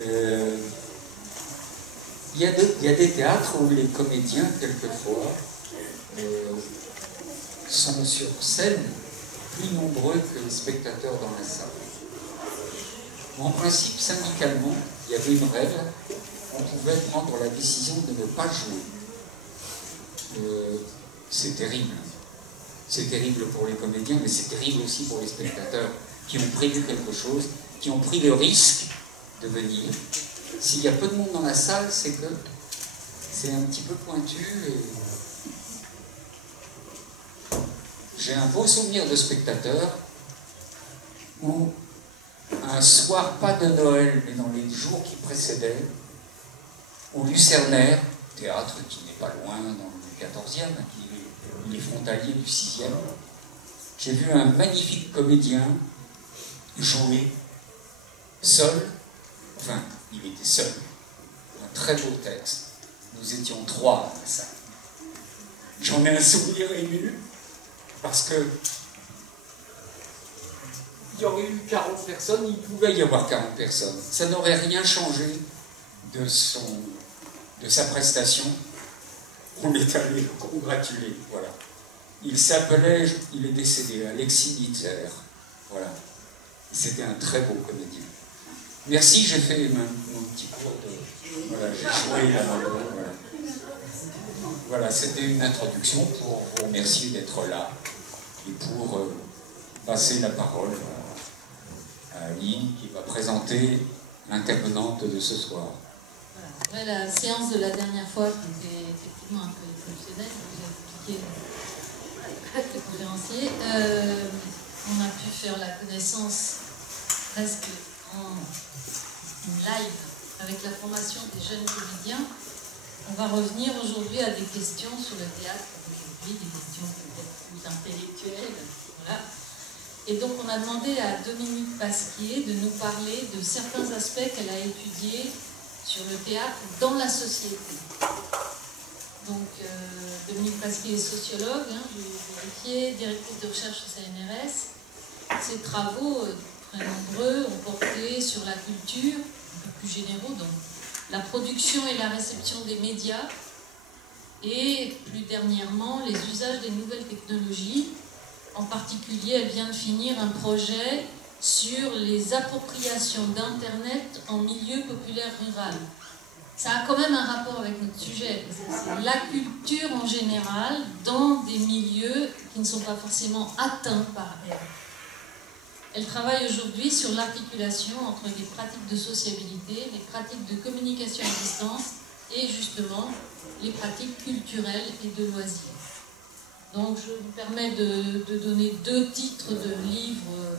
Il y a des théâtres où les comédiens, quelquefois, sont sur scène plus nombreux que les spectateurs dans la salle. En principe, syndicalement, il y avait une règle, on pouvait prendre la décision de ne pas jouer. C'est terrible. C'est terrible pour les comédiens, mais c'est terrible aussi pour les spectateurs qui ont prévu quelque chose, qui ont pris le risque de venir. S'il y a peu de monde dans la salle, c'est que c'est un petit peu pointu. J'ai un beau souvenir de spectateurs où un soir, pas de Noël, mais dans les jours qui précédaient, au Lucernaire, théâtre qui n'est pas loin dans le 14e, il est frontalier du 6e, j'ai vu un magnifique comédien jouer seul, enfin, il était seul, un très beau texte. Nous étions 3 dans la salle. J'en ai un souvenir ému, parce que il y aurait eu 40 personnes, il pouvait y avoir 40 personnes. Ça n'aurait rien changé de sa prestation. On est allé le congratuler, voilà. Il s'appelait, il est décédé, Alexis Nitzer, voilà. C'était un très beau comédien. Merci, j'ai fait mon petit cours de... Voilà, j'ai joué là, voilà. Voilà, c'était une introduction pour vous remercier d'être là et pour passer la parole à Aline qui va présenter l'intervenante de ce soir. Voilà. La séance de la dernière fois qui était effectivement un peu exceptionnelle, vous avez expliqué le conférencier, on a pu faire la connaissance presque en live avec la formation des jeunes comédiens. On va revenir aujourd'hui à des questions sur le théâtre d'aujourd'hui, des questions peut-être plus intellectuelles. Voilà. Et donc on a demandé à Dominique Pasquier de nous parler de certains aspects qu'elle a étudiés sur le théâtre dans la société. Donc Dominique Pasquier est sociologue, hein, je l'ai vérifié, directrice de recherche au CNRS. Ses travaux, très nombreux, ont porté sur la culture, un peu plus généraux, donc la production et la réception des médias, et plus dernièrement les usages des nouvelles technologies. En particulier, elle vient de finir un projet sur les appropriations d'Internet en milieu populaire rural. Ça a quand même un rapport avec notre sujet, parce que c'est la culture en général dans des milieux qui ne sont pas forcément atteints par elle. Elle travaille aujourd'hui sur l'articulation entre les pratiques de sociabilité, les pratiques de communication à distance et justement les pratiques culturelles et de loisirs. Donc je me permets de donner 2 titres de livres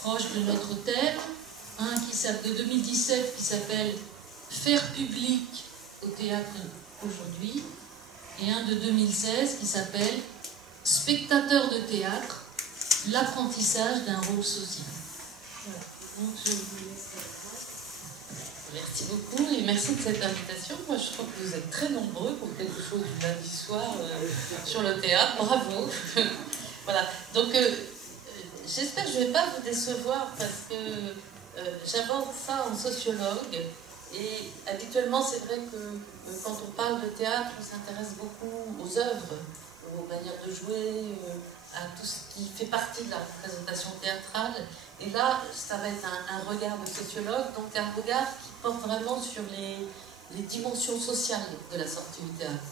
proches de notre thème. Un de 2017 qui s'appelle « Faire public au théâtre aujourd'hui » et un de 2016 qui s'appelle « Spectateur de théâtre, l'apprentissage d'un rôle social ». Voilà. Donc je vous laisse. Merci beaucoup et merci de cette invitation. Moi, je trouve que vous êtes très nombreux pour quelque chose du lundi soir sur le théâtre. Bravo. Voilà. Donc, j'espère que je ne vais pas vous décevoir parce que j'aborde ça en sociologue. Et habituellement, c'est vrai que quand on parle de théâtre, on s'intéresse beaucoup aux œuvres, aux manières de jouer, à tout ce qui fait partie de la représentation théâtrale. Et là, ça va être un regard de sociologue, donc un regard qui porte vraiment sur les dimensions sociales de la sortie du théâtre.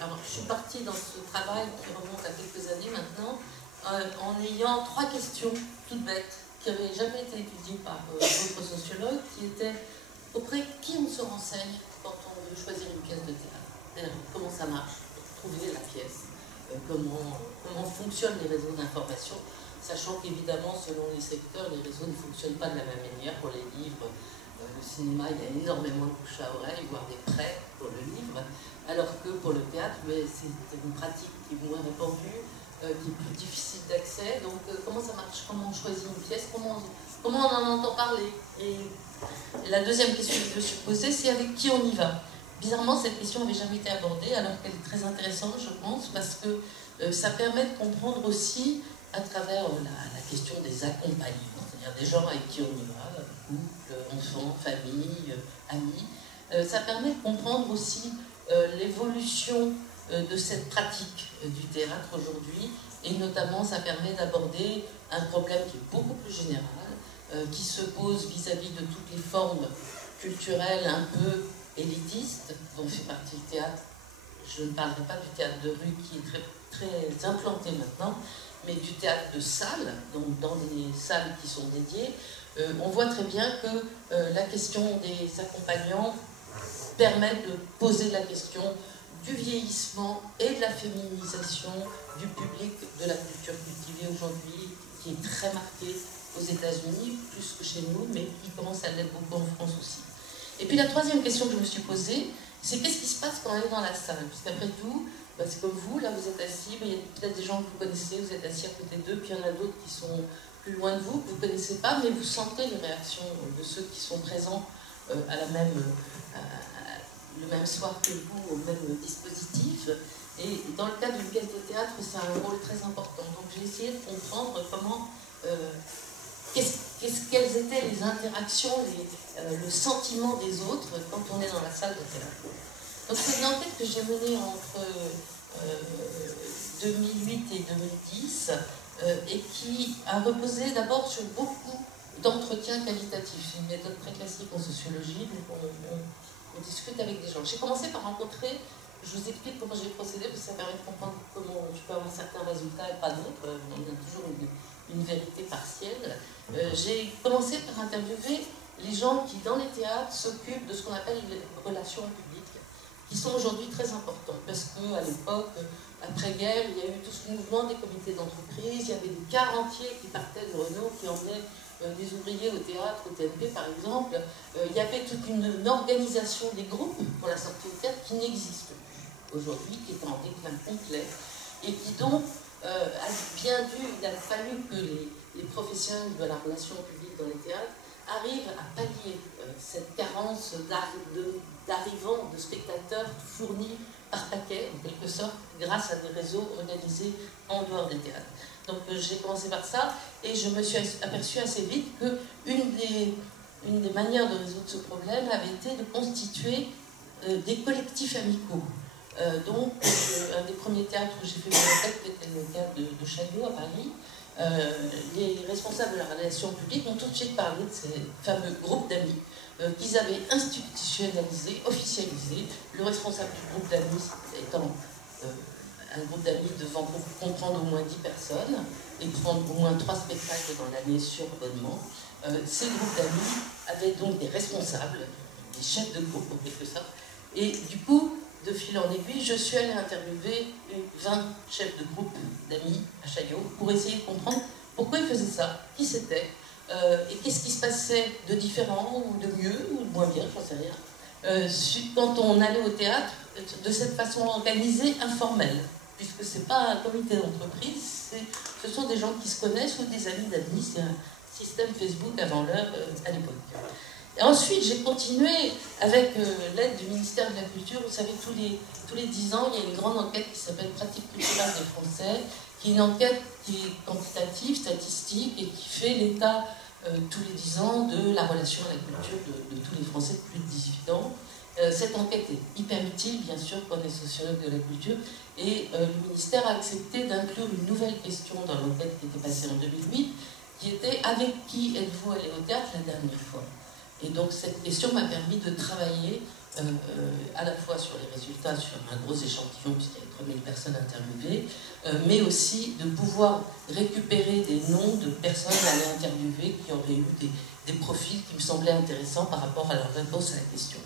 Alors, je suis partie dans ce travail qui remonte à quelques années maintenant, en ayant 3 questions toutes bêtes, qui n'avaient jamais été étudiées par d'autres sociologues, qui étaient auprès de qui on se renseigne quand on veut choisir une pièce de théâtre. Comment ça marche pour trouver la pièce, comment fonctionnent les réseaux d'information, sachant qu'évidemment, selon les secteurs, les réseaux ne fonctionnent pas de la même manière. Pour les livres, le cinéma, il y a énormément de bouche à oreille, voire des prêts pour le livre, alors que pour le théâtre, c'est une pratique qui est moins répandue, qui est plus difficile d'accès. Donc, comment ça marche? Comment on choisit une pièce? Comment on en entend parler? Et la deuxième question que je me suis posée, c'est avec qui on y va? Bizarrement, cette question n'avait jamais été abordée, alors qu'elle est très intéressante, je pense, parce que ça permet de comprendre aussi, à travers la question des accompagnements, c'est-à-dire des gens avec qui on y va, couple, enfants, famille, amis. Ça permet de comprendre aussi l'évolution de cette pratique du théâtre aujourd'hui, et notamment ça permet d'aborder un problème qui est beaucoup plus général, qui se pose vis-à-vis de toutes les formes culturelles un peu élitistes dont fait partie le théâtre. Je ne parlerai pas du théâtre de rue qui est très, très implanté maintenant, mais du théâtre de salle, donc dans les salles qui sont dédiées. On voit très bien que la question des accompagnants permet de poser la question du vieillissement et de la féminisation du public de la culture cultivée aujourd'hui, qui est très marquée aux États-Unis, plus que chez nous, mais qui commence à l'être beaucoup en France aussi. Et puis la troisième question que je me suis posée, c'est qu'est-ce qui se passe quand on est dans la salle? Puisqu'après tout, c'est comme vous, là vous êtes assis, mais il y a peut-être des gens que vous connaissez, vous êtes assis à côté d'eux, puis il y en a d'autres qui sont plus loin de vous, que vous ne connaissez pas, mais vous sentez les réactions de ceux qui sont présents à la même, le même soir que vous, au même dispositif. Et dans le cas d'une pièce de théâtre, c'est un rôle très important. Donc j'ai essayé de comprendre comment, quelles étaient les interactions, le sentiment des autres quand on est dans la salle de théâtre. Donc c'est une enquête que j'ai menée entre 2008 et 2010 et qui a reposé d'abord sur beaucoup d'entretiens qualitatifs. C'est une méthode très classique en sociologie, donc on discute avec des gens. J'ai commencé par rencontrer, je vous explique comment j'ai procédé, parce que ça permet de comprendre comment je peux avoir certains résultats et pas d'autres. On a toujours une vérité partielle. J'ai commencé par interviewer les gens qui, dans les théâtres, s'occupent de ce qu'on appelle les relations publiques, qui sont aujourd'hui très importants, parce qu'à l'époque, après-guerre, il y a eu tout ce mouvement des comités d'entreprise, il y avait des cars entiers qui partaient de Renault, qui emmenaient des ouvriers au théâtre, au TNP par exemple. Il y avait toute une organisation des groupes pour la sortie au théâtre qui n'existe plus aujourd'hui, qui est en déclin complet, et qui donc il a fallu que les professionnels de la relation publique dans les théâtres arrivent à pallier cette carence d'arrivants, de spectateurs fournis par paquet, en quelque sorte, grâce à des réseaux organisés en dehors des théâtres. Donc j'ai commencé par ça, et je me suis aperçue assez vite qu'une des manières de résoudre ce problème avait été de constituer des collectifs amicaux. Donc, un des premiers théâtres où j'ai fait mon enquête, c'était le théâtre de Chaillot à Paris. Les responsables de la relation publique ont tout de suite parlé de ces fameux groupes d'amis qu'ils avaient institutionnalisés, officialisés. Le responsable du groupe d'amis étant un groupe d'amis devant comprendre au moins 10 personnes et prendre au moins 3 spectacles dans l'année sur abonnement. Ces groupes d'amis avaient donc des responsables, des chefs de groupe en quelque sorte, et du coup, de fil en aiguille, je suis allée interviewer 20 chefs de groupe d'amis à Chaillot pour essayer de comprendre pourquoi ils faisaient ça, qui c'était, et qu'est-ce qui se passait de différent, ou de mieux, ou de moins bien, j'en sais rien, quand on allait au théâtre de cette façon organisée, informelle, puisque c'est pas un comité d'entreprise, ce sont des gens qui se connaissent ou des amis d'amis, c'est un système Facebook avant l'heure à l'époque. Et ensuite, j'ai continué avec l'aide du ministère de la Culture. Vous savez, tous les 10 ans, il y a une grande enquête qui s'appelle Pratique culturelle des Français, qui est une enquête qui est quantitative, statistique, et qui fait l'état tous les 10 ans de la relation à la culture de tous les Français de plus de 18 ans. Cette enquête est hyper utile, bien sûr, quand on est sociologue de la culture, et le ministère a accepté d'inclure une nouvelle question dans l'enquête qui était passée en 2008, qui était « Avec qui êtes-vous allé au théâtre la dernière fois ?» Et donc cette question m'a permis de travailler à la fois sur les résultats, sur un gros échantillon, puisqu'il y avait 3000 personnes interviewées, mais aussi de pouvoir récupérer des noms de personnes à aller interviewer qui auraient eu des profils qui me semblaient intéressants par rapport à leur réponse à la question.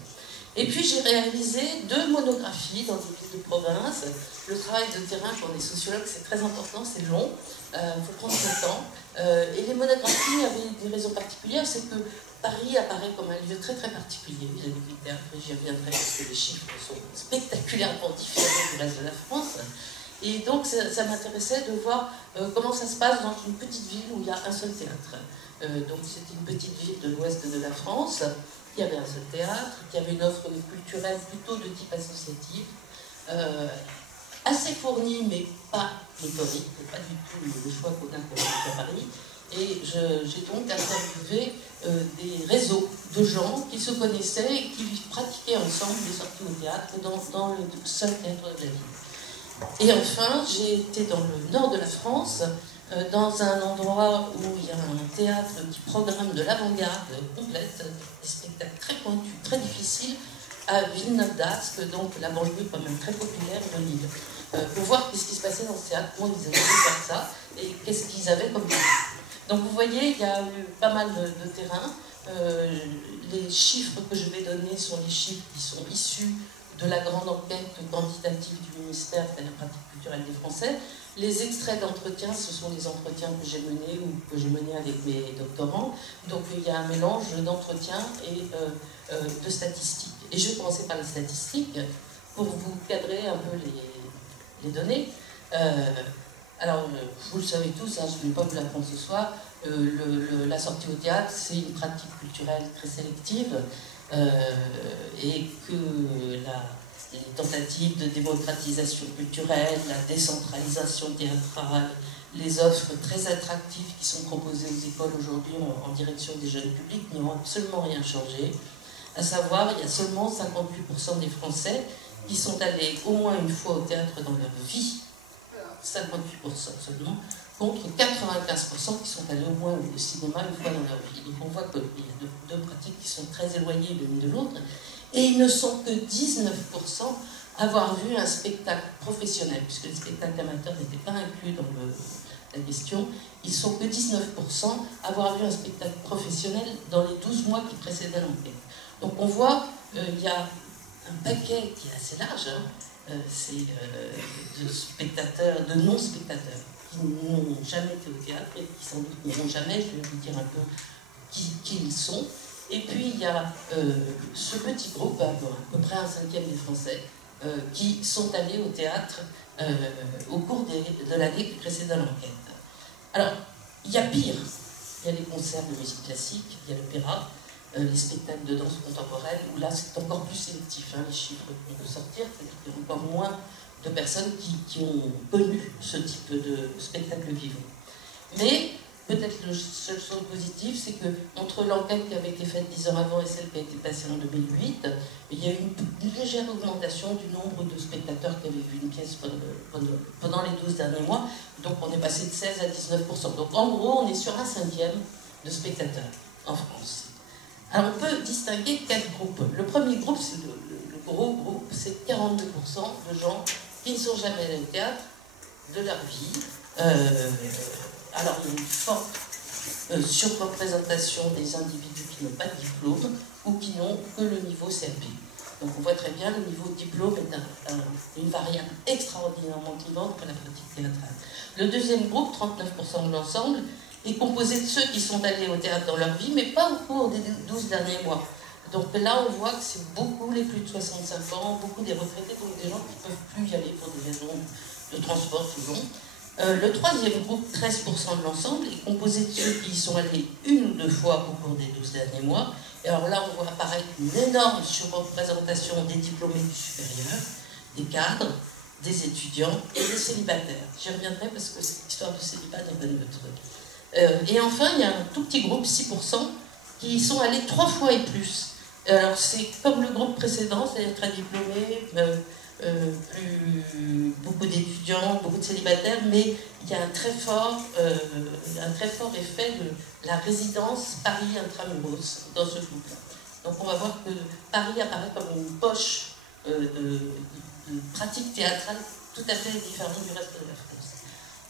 Et puis j'ai réalisé 2 monographies dans des villes de province. Le travail de terrain, quand on est sociologue, c'est très important, c'est long, il faut prendre son temps. Et les monographies avaient des raisons particulières, c'est que Paris apparaît comme un lieu très très particulier vis-à-vis du théâtre, j'y reviendrai parce que les chiffres sont spectaculairement différents du reste de la France. Et donc ça m'intéressait de voir comment ça se passe dans une petite ville où il y a un seul théâtre. Donc c'était une petite ville de l'ouest de la France, qui avait un seul théâtre, qui avait une offre culturelle plutôt de type associatif, assez fournie mais pas méthodique, pas du tout le choix qu'on a à Paris. Et j'ai donc interviewé des réseaux de gens qui se connaissaient et qui pratiquaient ensemble des sorties au théâtre dans le seul théâtre de la ville. Et enfin, j'ai été dans le nord de la France, dans un endroit où il y a un théâtre qui programme de l'avant-garde complète, des spectacles très pointus, très difficiles, à Villeneuve-d'Ascq, donc la banlieue quand même très populaire de Lille, pour voir qu'est-ce qui se passait dans ce théâtre, comment ils avaient pu faire ça, et qu'est-ce qu'ils avaient comme idée. Donc vous voyez, il y a eu pas mal de terrain. Les chiffres que je vais donner sont les chiffres qui sont issus de la grande enquête quantitative du ministère de la pratique culturelle des Français. Les extraits d'entretien, ce sont les entretiens que j'ai menés ou que j'ai menés avec mes doctorants. Donc il y a un mélange d'entretien et de statistiques. Et je vais commencer par les statistiques pour vous cadrer un peu les données. Alors, vous le savez tous, hein, je ne vais pas vous l'apprendre ce soir, la sortie au théâtre, c'est une pratique culturelle très sélective et que les tentatives de démocratisation culturelle, la décentralisation théâtrale, les offres très attractives qui sont proposées aux écoles aujourd'hui en direction des jeunes publics n'y ont absolument rien changé. À savoir, il y a seulement 58% des Français qui sont allés au moins une fois au théâtre dans leur vie, 58% seulement, contre 95% qui sont allés au moins au cinéma une fois dans leur vie. Donc on voit qu'il y a deux pratiques qui sont très éloignées l'une de l'autre, et ils ne sont que 19% à avoir vu un spectacle professionnel, puisque les spectacles amateurs n'étaient pas inclus dans la question. Ils sont que 19% à avoir vu un spectacle professionnel dans les 12 mois qui précédaient l'enquête. Donc on voit il y a un paquet qui est assez large, hein, c'est de spectateurs, de non-spectateurs qui n'ont jamais été au théâtre et qui sans doute n'iront jamais. Je vais vous dire un peu qui ils sont. Et puis il y a ce petit groupe, à peu près un cinquième des Français, qui sont allés au théâtre au cours de l'année qui précédait l'enquête. Alors, il y a pire. Il y a les concerts de musique classique, il y a l'opéra, les spectacles de danse contemporaine, où là c'est encore plus sélectif, hein, les chiffres qu'on peut sortir, c'est-à-dire qu'il y a encore moins de personnes qui ont connu ce type de spectacle vivant. Mais peut-être le seul chose positif, c'est que entre l'enquête qui avait été faite 10 ans avant et celle qui a été passée en 2008, il y a eu une légère augmentation du nombre de spectateurs qui avaient vu une pièce pendant les 12 derniers mois. Donc on est passé de 16 à 19%. Donc en gros, on est sur un cinquième de spectateurs en France. Alors on peut distinguer 4 groupes. Le premier groupe, c'est le gros groupe, c'est 42% de gens qui ne sont jamais allés au théâtre de leur vie. Alors il y a une forte surreprésentation des individus qui n'ont pas de diplôme ou qui n'ont que le niveau CAP. Donc on voit très bien le niveau de diplôme est une variable extraordinairement clivante pour la pratique théâtrale. Le deuxième groupe, 39% de l'ensemble, est composé de ceux qui sont allés au théâtre dans leur vie, mais pas au cours des 12 derniers mois. Donc là, on voit que c'est beaucoup les plus de 65 ans, beaucoup des retraités, donc des gens qui ne peuvent plus y aller pour des raisons de transport souvent. Le troisième groupe, 13% de l'ensemble, est composé de ceux qui y sont allés une ou deux fois au cours des 12 derniers mois. Et alors là, on voit apparaître une énorme surreprésentation des diplômés du supérieur, des cadres, des étudiants et des célibataires. J'y reviendrai parce que cette histoire de célibat n'est pas neutre. Et enfin, il y a un tout petit groupe, 6%, qui y sont allés 3 fois et plus. Alors c'est comme le groupe précédent, c'est-à-dire très diplômés, beaucoup d'étudiants, beaucoup de célibataires, mais il y a un très fort effet de la résidence Paris intramuros dans ce groupe-là. Donc on va voir que Paris apparaît comme une poche de pratique théâtrale tout à fait différente du reste de la France.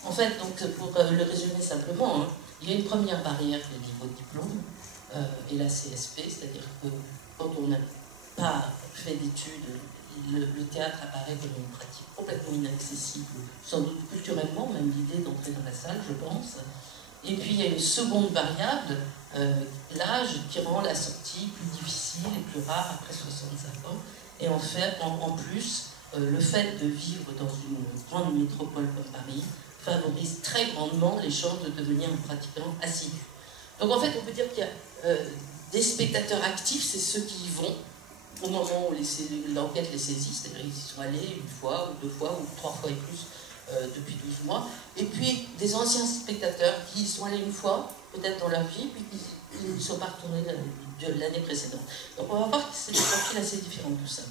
En fait, donc, pour le résumer simplement, hein, il y a une première barrière qui est le niveau de diplôme et la CSP, c'est-à-dire que quand on n'a pas fait d'études, le théâtre apparaît comme une pratique complètement inaccessible, sans doute culturellement, même l'idée d'entrer dans la salle, je pense. Et puis il y a une seconde variable, l'âge, qui rend la sortie plus difficile et plus rare après 65 ans. Et en fait, en plus, le fait de vivre dans une grande métropole comme Paris favorise très grandement les chances de devenir un pratiquant assidu. Donc en fait, on peut dire qu'il y a des spectateurs actifs, c'est ceux qui y vont au moment où l'enquête les saisit, c'est-à-dire qu'ils y sont allés une fois ou deux fois ou 3 fois et plus depuis 12 mois, et puis des anciens spectateurs qui y sont allés une fois, peut-être dans leur vie, puis qui ne sont pas retournés l'année précédente. Donc on va voir que c'est des profils assez différents de tout ça.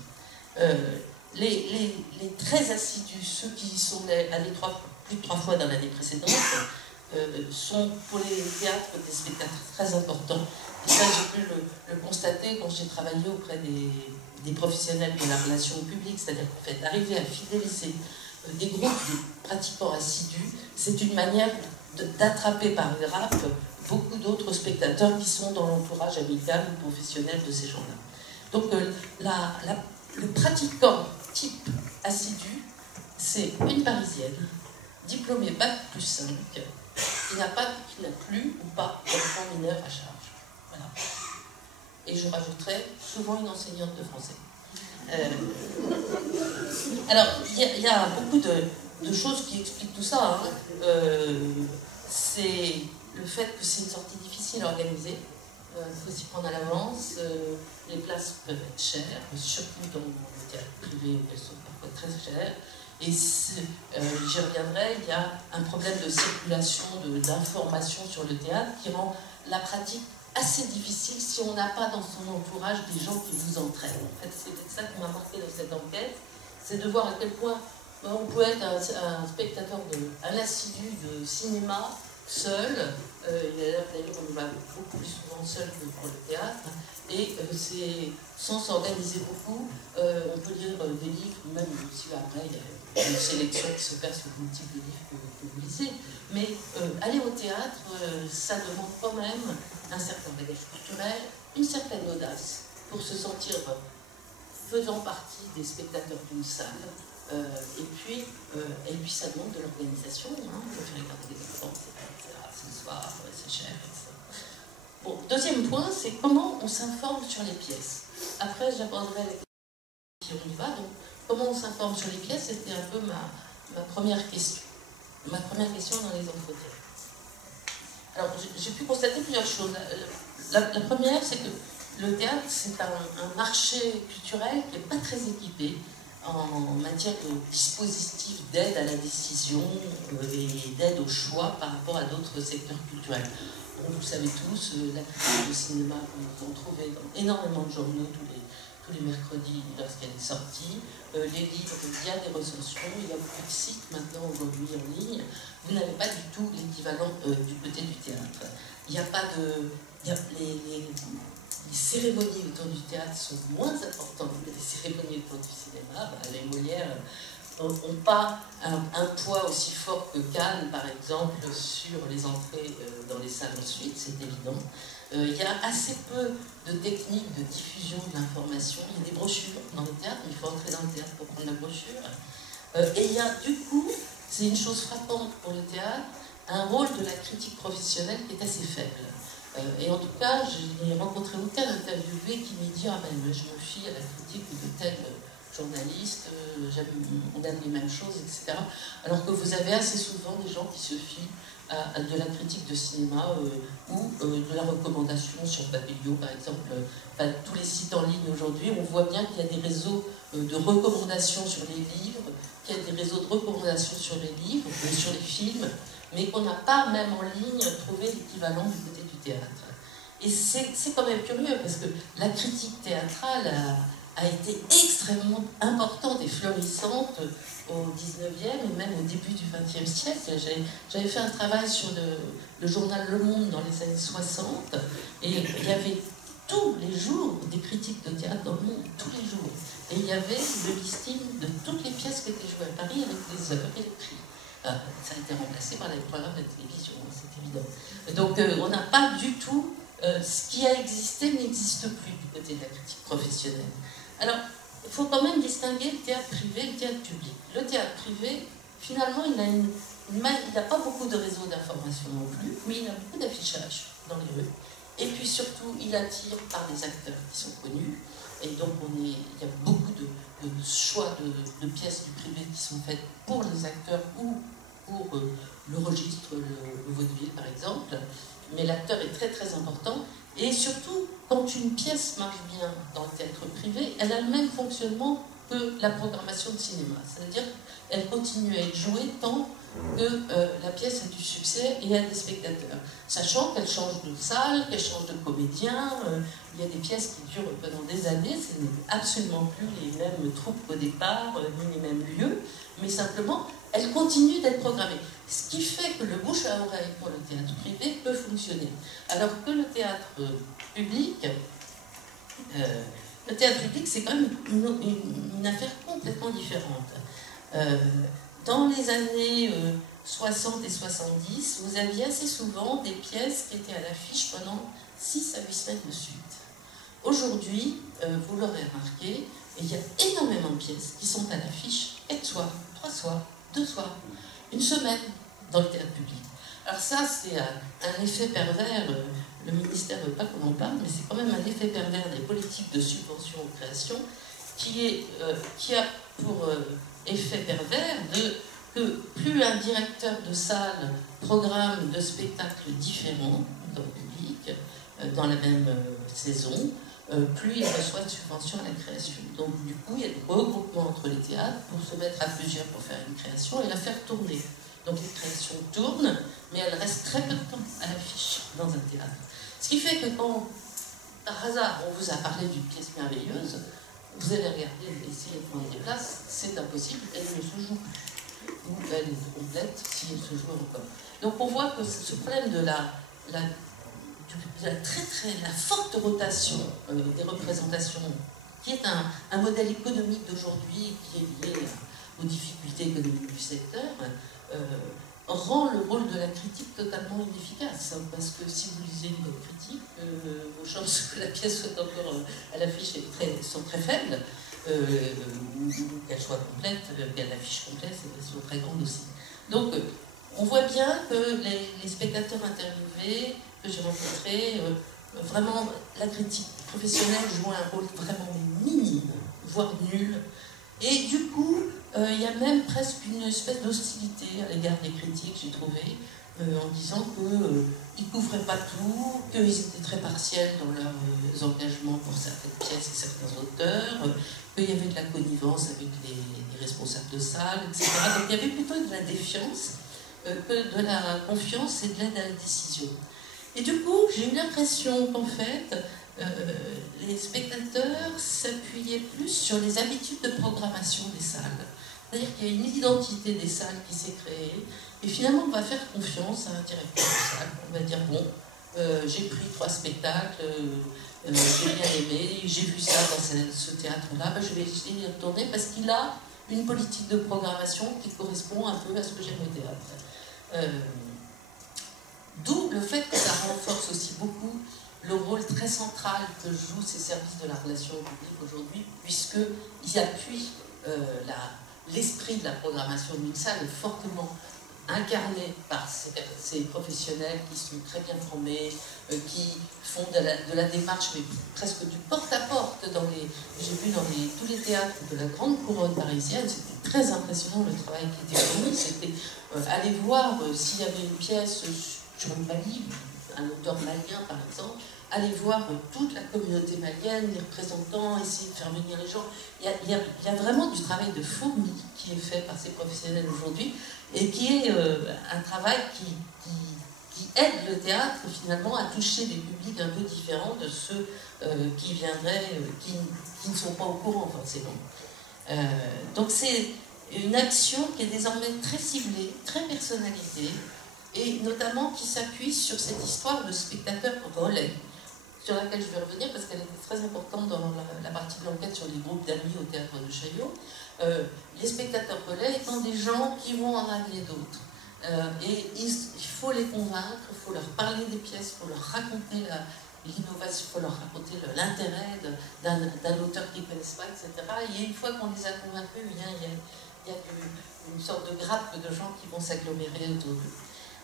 Les très assidus, ceux qui sont allés plus de 3 fois dans l'année précédente, sont pour les théâtres des spectateurs très importants. Et ça, j'ai pu le constater quand j'ai travaillé auprès des professionnels de la relation publique, c'est-à-dire qu'en fait, arriver à fidéliser des groupes de pratiquants assidus, c'est une manière d'attraper par les grappes beaucoup d'autres spectateurs qui sont dans l'entourage amical ou professionnel de ces gens-là. Donc le pratiquant type assidu, c'est une Parisienne, diplômée Bac plus 5, qui n'a plus ou pas d'enfant mineur à charge. Voilà. Et je rajouterais souvent une enseignante de français. Alors, il y a beaucoup de choses qui expliquent tout ça. Hein. C'est le fait que c'est une sortie difficile à organiser. Il faut s'y prendre à l'avance. Les places peuvent être chères, surtout dans le théâtre privé, elles sont parfois très chères. Et j'y reviendrai, il y a un problème de circulation, d'information sur le théâtre qui rend la pratique assez difficile si on n'a pas dans son entourage des gens qui vous entraînent. En fait, c'est ça qui m'a marqué dans cette enquête, c'est de voir à quel point on peut être un spectateur, un assidu de cinéma seul. D'ailleurs, on va beaucoup plus souvent seul que pour le théâtre. Et c'est sans s'organiser beaucoup. On peut lire des livres, même si après il y a une sélection qui se fait sur le type de livres que vous lisez. Mais aller au théâtre, ça demande quand même un certain bagage culturel, une certaine audace pour se sentir faisant partie des spectateurs d'une salle. Et puis ça demande de l'organisation. Hein. Il faut faire regarder les enfants, c'est le soir, c'est cher, etc. Bon, deuxième point, c'est comment on s'informe sur les pièces. Après, j'aborderai la question qui on y va. Donc, comment on s'informe sur les pièces, c'était un peu ma première question. Ma première question dans les entretiens. Alors, j'ai pu constater plusieurs choses. La première, c'est que le théâtre, c'est un marché culturel qui n'est pas très équipé en matière de dispositifs d'aide à la décision et d'aide au choix par rapport à d'autres secteurs culturels. Bon, vous le savez tous, la critique de cinéma, vous en trouvez dans énormément de journaux tous les mercredis lorsqu'elle est sortie. Les livres, il y a des recensions, il y a beaucoup de sites maintenant aujourd'hui en ligne. Vous n'avez pas du tout l'équivalent du côté du théâtre. Il n'y a pas de... Les cérémonies autour du théâtre sont moins importantes que les cérémonies autour du cinéma. Les Molières n'ont pas un poids aussi fort que Cannes, par exemple, sur les entrées dans les salles ensuite, c'est évident. Il y a assez peu de techniques de diffusion de l'information. Il y a des brochures dans le théâtre, mais il faut entrer dans le théâtre pour prendre la brochure. Et il y a du coup, c'est une chose frappante pour le théâtre, un rôle de la critique professionnelle qui est assez faible. Et en tout cas, je n'ai rencontré aucun interviewé qui m'ait dit « Ah ben, je me fie à la critique de tel journaliste, on aime les mêmes choses, etc. » Alors que vous avez assez souvent des gens qui se fient à de la critique de cinéma ou de la recommandation sur Papillon, par exemple. Tous les sites en ligne aujourd'hui, on voit bien qu'il y a des réseaux de recommandations sur les livres, qu'il y a des réseaux de recommandations sur les livres, sur les films, mais qu'on n'a pas, même en ligne, trouvé l'équivalent du côté du théâtre. Et c'est quand même curieux, parce que la critique théâtrale a été extrêmement importante et florissante au 19e et même au début du 20e siècle. J'avais fait un travail sur le journal Le Monde dans les années 60, et il y avait tous les jours des critiques de théâtre dans le monde, tous les jours. Et il y avait le listing de toutes les pièces qui étaient jouées à Paris avec les heures et les prix. Ça a été remplacé par les programmes de télévision, c'est évident. Donc on n'a pas du tout... ce qui a existé n'existe plus du côté de la critique professionnelle. Alors, il faut quand même distinguer le théâtre privé et le théâtre public. Le théâtre privé, finalement, il n'a pas beaucoup de réseaux d'information non plus, mais il a beaucoup d'affichage dans les rues. Et puis surtout, il attire par des acteurs qui sont connus. Et donc, il y a beaucoup de choix de pièces du privé qui sont faites pour les acteurs ou pour le registre, le vaudeville par exemple. Mais l'acteur est très très important. Et surtout, quand une pièce marche bien dans le théâtre privé, elle a le même fonctionnement que la programmation de cinéma. C'est-à-dire elle continue à être jouée tant que la pièce a du succès et a des spectateurs. Sachant qu'elle change de salle, qu'elle change de comédien, il y a des pièces qui durent pendant des années, ce n'est absolument plus les mêmes troupes qu'au départ, ni les mêmes lieux, mais simplement, elle continue d'être programmée. Ce qui fait que le bouche à oreille pour le théâtre privé peut fonctionner. Alors que le théâtre public, c'est quand même une affaire complètement différente. Dans les années 60 et 70, vous aviez assez souvent des pièces qui étaient à l'affiche pendant 6 à 8 semaines de suite. Aujourd'hui, vous l'aurez remarqué, il y a énormément de pièces qui sont à l'affiche 4 soirs, 3 soirs, 2 soirs, une semaine dans le théâtre public. Alors ça, c'est un effet pervers, le ministère ne veut pas qu'on en parle, mais c'est quand même un effet pervers des politiques de subvention aux créations qui a pour effet pervers que plus un directeur de salle programme de spectacles différents dans le public, dans la même saison, plus il reçoit de subventions à la création. Donc du coup, il y a des regroupements entre les théâtres pour se mettre à plusieurs pour faire une création et la faire tourner. Donc les créations tournent, mais elles restent très peu de temps à l'affiche dans un théâtre. Ce qui fait que quand, par hasard, on vous a parlé d'une pièce merveilleuse, vous allez regarder, essayer de prendre des places, c'est impossible, elle ne se joue plus. Ou elle est complète si elle se joue encore. Donc on voit que ce problème de la forte rotation des représentations, qui est un modèle économique d'aujourd'hui, qui est lié aux difficultés économiques du secteur, rend le rôle de la critique totalement inefficace. Parce que si vous lisez une critique, vos chances que la pièce soit encore à l'affiche sont très faibles, qu'elle soit complète, qu'elle affiche complète, elles sont très grandes aussi. Donc, on voit bien que les spectateurs interviewés que j'ai rencontrés, vraiment, la critique professionnelle joue un rôle vraiment minime, voire nul. Et du coup, il y a même presque une espèce d'hostilité à l'égard des critiques, j'ai trouvé, en disant qu'ils ne couvraient pas tout, qu'ils étaient très partiels dans leurs engagements pour certaines pièces et certains auteurs, qu'il y avait de la connivence avec les responsables de salle, etc. Donc il y avait plutôt de la défiance que de la confiance et de l'aide à la décision. Et du coup, j'ai eu l'impression qu'en fait, les spectateurs s'appuyaient plus sur les habitudes de programmation des salles. C'est-à-dire qu'il y a une identité des salles qui s'est créée, et finalement on va faire confiance à un directeur de salle. On va dire, bon, j'ai pris 3 spectacles, j'ai bien aimé, j'ai vu ça dans ce théâtre-là, ben, je vais essayer d'y retourner parce qu'il a une politique de programmation qui correspond un peu à ce que j'aime au théâtre. D'où le fait que ça renforce aussi beaucoup le rôle très central que jouent ces services de la relation au public aujourd'hui, puisqu'ils appuient l'esprit de la programmation d'une salle fortement incarné par ces professionnels qui sont très bien formés, qui font de la démarche, mais presque du porte-à-porte. J'ai vu dans tous les théâtres de la grande couronne parisienne, c'était très impressionnant le travail qui était fourni. C'était aller voir s'il y avait une pièce sur une Mali, un auteur malien par exemple, aller voir toute la communauté malienne, les représentants, essayer de faire venir les gens. Il y a vraiment du travail de fourmi qui est fait par ces professionnels aujourd'hui et qui est un travail qui aide le théâtre finalement à toucher des publics un peu différents de ceux qui viendraient, qui ne sont pas au courant forcément. Donc c'est une action qui est désormais très ciblée, très personnalisée et notamment qui s'appuie sur cette histoire de spectateurs relais, sur laquelle je vais revenir parce qu'elle était très importante dans la partie de l'enquête sur les groupes d'amis au théâtre de Chaillot. Les spectateurs relais étant des gens qui vont en amener d'autres. Et il faut les convaincre, il faut leur parler des pièces, il faut leur raconter l'innovation, il faut leur raconter l'intérêt d'un auteur qu'ils ne connaissent pas, etc. Et une fois qu'on les a convaincus, il y a une sorte de grappe de gens qui vont s'agglomérer autour d'eux.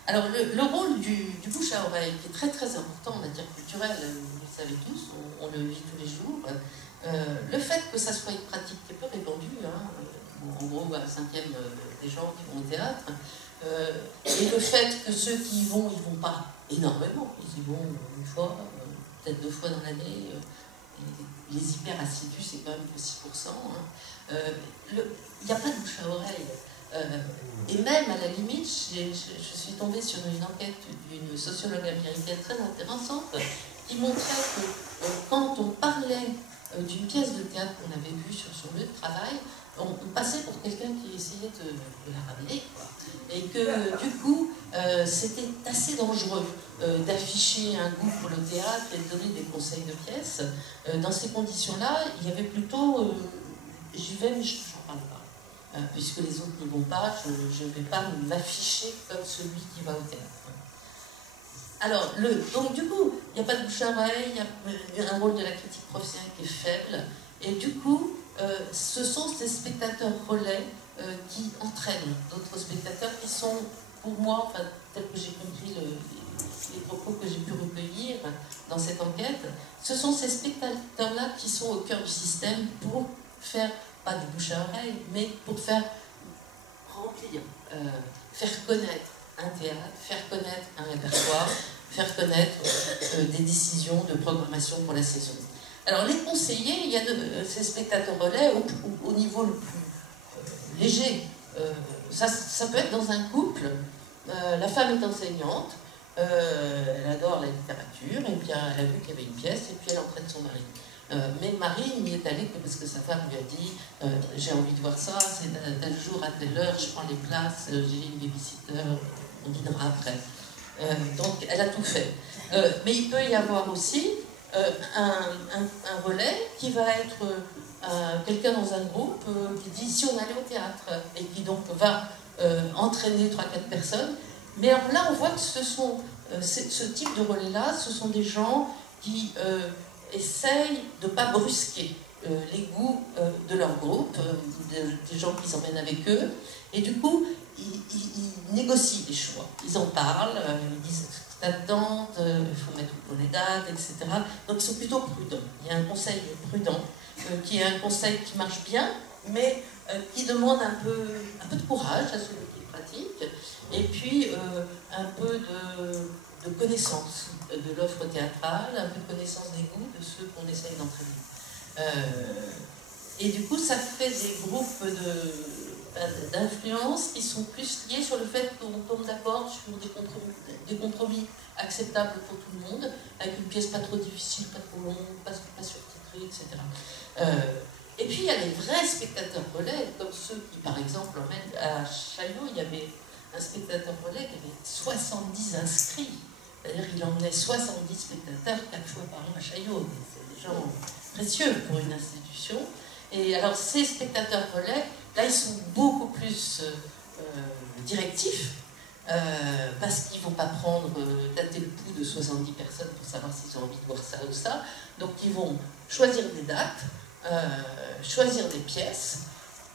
Alors le rôle du bouche à oreille, qui est très très important en matière culturelle, vous le savez tous, on le vit tous les jours, le fait que ça soit une pratique qui est peu répandue, en gros à 5e des gens qui vont au théâtre, et le fait que ceux qui y vont, ils ne vont pas énormément, ils y vont une fois, peut-être 2 fois dans l'année, les hyper assidus c'est quand même que 6%, il n'y a pas de bouche à oreille. Et même à la limite, je suis tombée sur une enquête d'une sociologue américaine très intéressante qui montrait que quand on parlait d'une pièce de théâtre qu'on avait vue sur son lieu de travail, on passait pour quelqu'un qui essayait de la ramener, quoi. Et que du coup, c'était assez dangereux d'afficher un goût pour le théâtre et de donner des conseils de pièces. Dans ces conditions-là, il y avait plutôt j'y vais mais je n'en parle pas, puisque les autres ne vont pas, je ne vais pas m'afficher comme celui qui va au théâtre. Alors, donc du coup, il n'y a pas de bouche à oreille, il y a un rôle de la critique professionnelle qui est faible, et du coup, ce sont ces spectateurs relais qui entraînent d'autres spectateurs qui sont, pour moi, enfin, tel que j'ai compris les propos que j'ai pu recueillir dans cette enquête, ce sont ces spectateurs-là qui sont au cœur du système pour faire, pas de bouche à oreille, mais pour faire remplir, faire connaître un théâtre, faire connaître un répertoire, faire connaître des décisions de programmation pour la saison. Alors les conseillers, il y a ces spectateurs relais au niveau le plus léger. Ça peut être dans un couple, la femme est enseignante, elle adore la littérature, et bien elle a vu qu'il y avait une pièce, et puis elle entraîne son mari. Mais Marie n'y est allée que parce que sa femme lui a dit j'ai envie de voir ça, c'est tel jour à telle heure, je prends les places, j'ai une babysitter, on dînera après. Donc elle a tout fait. Mais il peut y avoir aussi un relais qui va être quelqu'un dans un groupe qui dit si on allait au théâtre et qui donc va entraîner 3-4 personnes. Mais alors là on voit que ce type de relais-là, ce sont des gens qui essayent de ne pas brusquer les goûts de leur groupe, des gens qu'ils emmènent avec eux, et du coup, ils négocient les choix. Ils en parlent, ils disent attends, il faut mettre pour les dates, etc. Donc ils sont plutôt prudents. Il y a un conseil prudent, qui est un conseil qui marche bien, mais qui demande un peu de courage à celui qui le pratique, et puis un peu de connaissance de l'offre théâtrale, un peu de connaissance des goûts de ceux qu'on essaye d'entraîner. Et du coup, ça fait des groupes d'influence qui sont plus liés sur le fait qu'on tombe d'accord sur des compromis acceptables pour tout le monde, avec une pièce pas trop difficile, pas trop longue, pas surtitrée, etc. Et puis, il y a les vrais spectateurs relais, comme ceux qui, par exemple, emmènent à Chaillot, il y avait un spectateur relais qui avait 70 inscrits. C'est-à-dire qu'il emmenait 70 spectateurs 4 fois par an à Chaillot. C'est des gens précieux pour une institution. Et alors, ces spectateurs relais, là, ils sont beaucoup plus directifs, parce qu'ils ne vont pas prendre, tâter le pouls de 70 personnes pour savoir s'ils ont envie de voir ça ou ça. Donc, ils vont choisir des dates, choisir des pièces,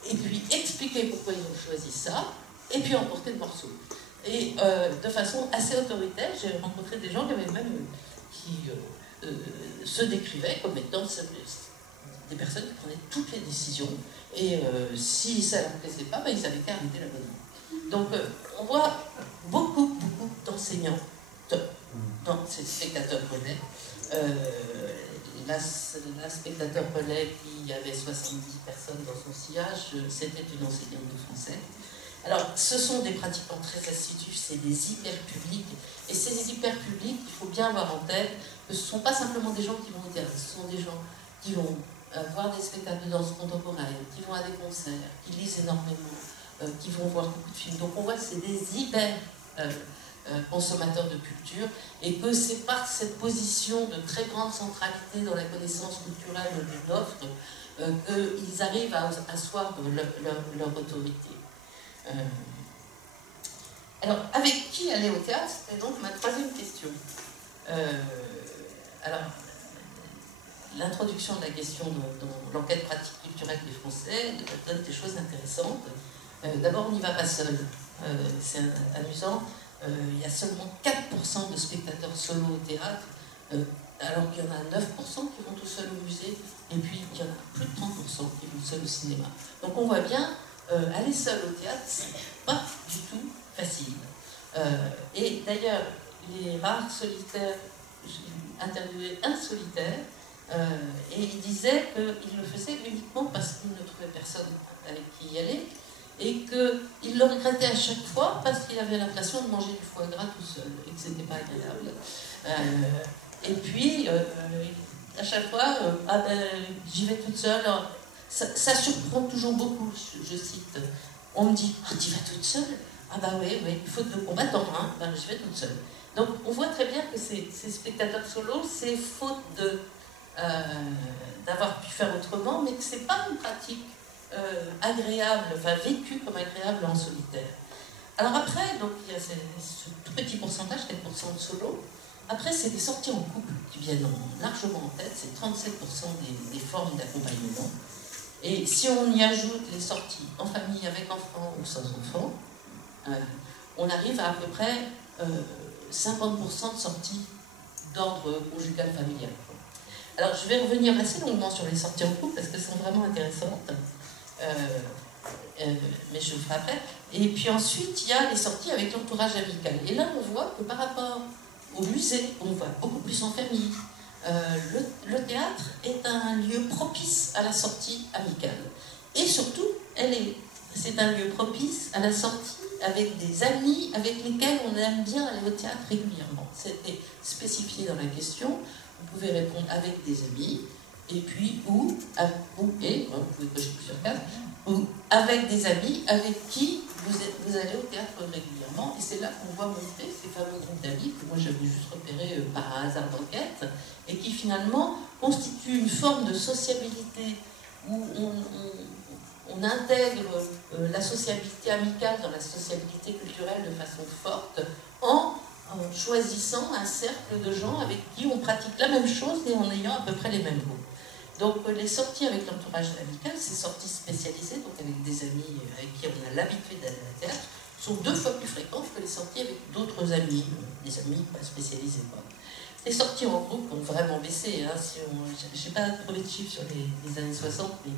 et puis expliquer pourquoi ils ont choisi ça, et puis emporter le morceau. Et de façon assez autoritaire, j'ai rencontré des gens qui se décrivaient comme étant des personnes qui prenaient toutes les décisions, et si ça ne leur plaisait pas, ben, ils avaient qu'à arrêter l'abonnement. Donc on voit beaucoup d'enseignants dans ces spectateurs relais. La spectateur relais qui avait 70 personnes dans son sillage, c'était une enseignante de français. Alors, ce sont des pratiquants très assidus, c'est des hyper-publics. Et ces hyper-publics, il faut bien avoir en tête que ce ne sont pas simplement des gens qui vont au théâtre, ce sont des gens qui vont voir des spectacles de danse contemporaine, qui vont à des concerts, qui lisent énormément, qui vont voir beaucoup de films. Donc on voit que c'est des hyper-consommateurs de culture, et que c'est par cette position de très grande centralité dans la connaissance culturelle d'une offre qu'ils arrivent à asseoir leur autorité. Alors, avec qui aller au théâtre? C'était donc ma troisième question. Alors, l'introduction de la question dans l'enquête pratique culturelle des Français donne des choses intéressantes. D'abord, on n'y va pas seul. C'est amusant. Il y a seulement 4% de spectateurs solo au théâtre, alors qu'il y en a 9% qui vont tout seuls au musée, et puis il y en a plus de 30% qui vont seuls au cinéma. Donc on voit bien, aller seul au théâtre, c'est pas du tout facile. Et d'ailleurs, les rares solitaires, j'ai interviewé un solitaire, et il disait qu'il le faisait uniquement parce qu'il ne trouvait personne avec qui y aller, et qu'il le regrettait à chaque fois parce qu'il avait l'impression de manger du foie gras tout seul et que c'était pas agréable. Et puis, à chaque fois, ah ben, j'y vais toute seule. Ça surprend toujours beaucoup, je cite. On me dit, ah, tu vas toute seule? Ah bah oui, faute de combattant, hein, ben, je vais toute seule. Donc on voit très bien que ces spectateurs solos, c'est faute d'avoir pu faire autrement, mais que c'est pas une pratique agréable, enfin vécue comme agréable en solitaire. Alors après, donc il y a ce tout petit pourcentage, 4% de solo. Après, c'est des sorties en couple qui viennent largement en tête, c'est 37% des formes d'accompagnement. Et si on y ajoute les sorties en famille, avec enfants ou sans enfants, on arrive à peu près 50% de sorties d'ordre conjugal familial. Alors, je vais revenir assez longuement sur les sorties en couple parce qu'elles sont vraiment intéressantes. Mais je le ferai après. Et puis ensuite, il y a les sorties avec l'entourage amical. Et là, on voit que par rapport au musée, on va beaucoup plus en famille. Le théâtre est un lieu propice à la sortie amicale. Et surtout, c'est un lieu propice à la sortie avec des amis avec lesquels on aime bien aller au théâtre régulièrement. C'était spécifié dans la question. Vous pouvez répondre avec des amis, et puis vous pouvez cocher plusieurs cases, ou avec des amis avec qui vous allez au théâtre régulièrement. Et c'est là qu'on voit monter ces fameux groupes d'amis que moi j'avais juste repérés par hasard d'enquête, et qui finalement constituent une forme de sociabilité où on intègre la sociabilité amicale dans la sociabilité culturelle de façon forte en choisissant un cercle de gens avec qui on pratique la même chose et en ayant à peu près les mêmes goûts. Donc les sorties avec l'entourage amical, ces sorties spécialisées, donc avec des amis avec qui on a l'habitude d'aller au théâtre, sont 2 fois plus fréquentes que les sorties avec d'autres amis, des amis pas spécialisés. Les sorties en groupe ont vraiment baissé. Hein, je n'ai pas trouvé de chiffres sur les années 60, mais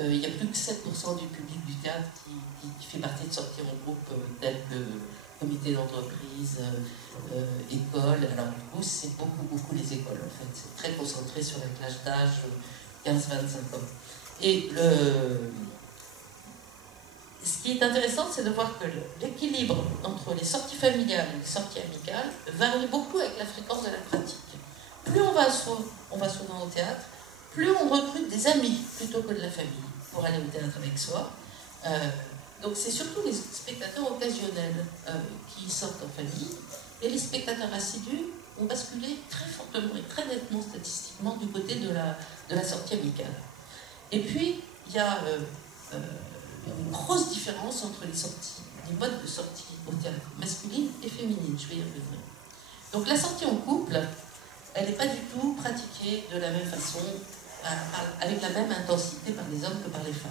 il n'y a plus que 7% du public du théâtre qui fait partie de sorties en groupe telles que comité d'entreprise, école. Alors du coup, c'est beaucoup les écoles en fait. C'est très concentré sur la classe d'âge 15-25 ans. Et ce qui est intéressant, c'est de voir que l'équilibre entre les sorties familiales et les sorties amicales varie beaucoup avec la fréquence de la pratique. Plus on va souvent au théâtre, plus on recrute des amis plutôt que de la famille pour aller au théâtre avec soi. Donc c'est surtout les spectateurs occasionnels qui sortent en famille, et les spectateurs assidus ont basculé très fortement et très nettement statistiquement du côté de la sortie amicale. Et puis, il y a une grosse différence entre les modes de sortie au théâtre masculine et féminine, je vais y revenir. Donc la sortie en couple, elle n'est pas du tout pratiquée de la même façon, avec la même intensité par les hommes que par les femmes.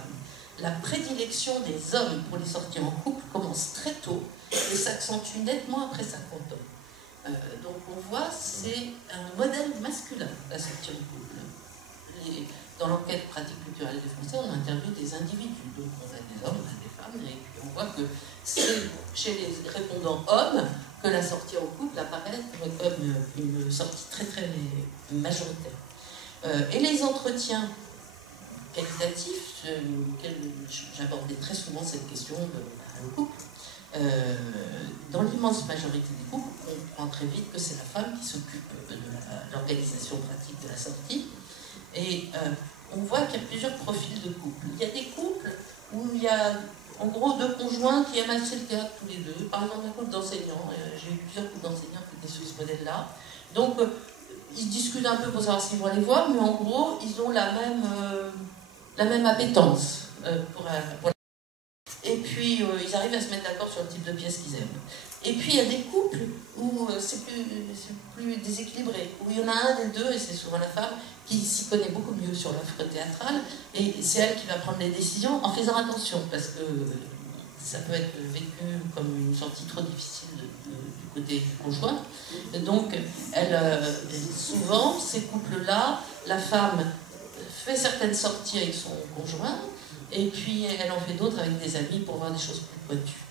La prédilection des hommes pour les sorties en couple commence très tôt et s'accentue nettement après 50 ans. Donc on voit, c'est un modèle masculin, la sortie en couple. Dans l'enquête pratique culturelle des Français, on interviewe des individus. Donc on a des hommes, on a des femmes, et puis on voit que c'est chez les répondants hommes que la sortie en couple apparaît comme une sortie très majoritaire. Et les entretiens qualitatifs, j'abordais très souvent cette question de couple. Dans l'immense majorité des couples, on comprend très vite que c'est la femme qui s'occupe de l'organisation pratique de la sortie. Et on voit qu'il y a plusieurs profils de couples. Il y a des couples où il y a en gros 2 conjoints qui aiment assez le théâtre tous les 2. Par exemple, un couple d'enseignants. J'ai eu plusieurs couples d'enseignants qui étaient sous ce modèle-là. Donc, ils discutent un peu pour savoir s'ils vont aller voir, mais en gros, ils ont la même appétence pour et puis, ils arrivent à se mettre d'accord sur le type de pièce qu'ils aiment. Et puis, il y a des couples où c'est plus déséquilibré, où il y en a un des deux, et c'est souvent la femme, qui s'y connaît beaucoup mieux sur l'offre théâtrale, et c'est elle qui va prendre les décisions en faisant attention, parce que ça peut être vécu comme une sortie trop difficile du côté du conjoint. Et donc, souvent, ces couples-là, la femme fait certaines sorties avec son conjoint, et puis elle en fait d'autres avec des amis pour voir des choses plus pointues.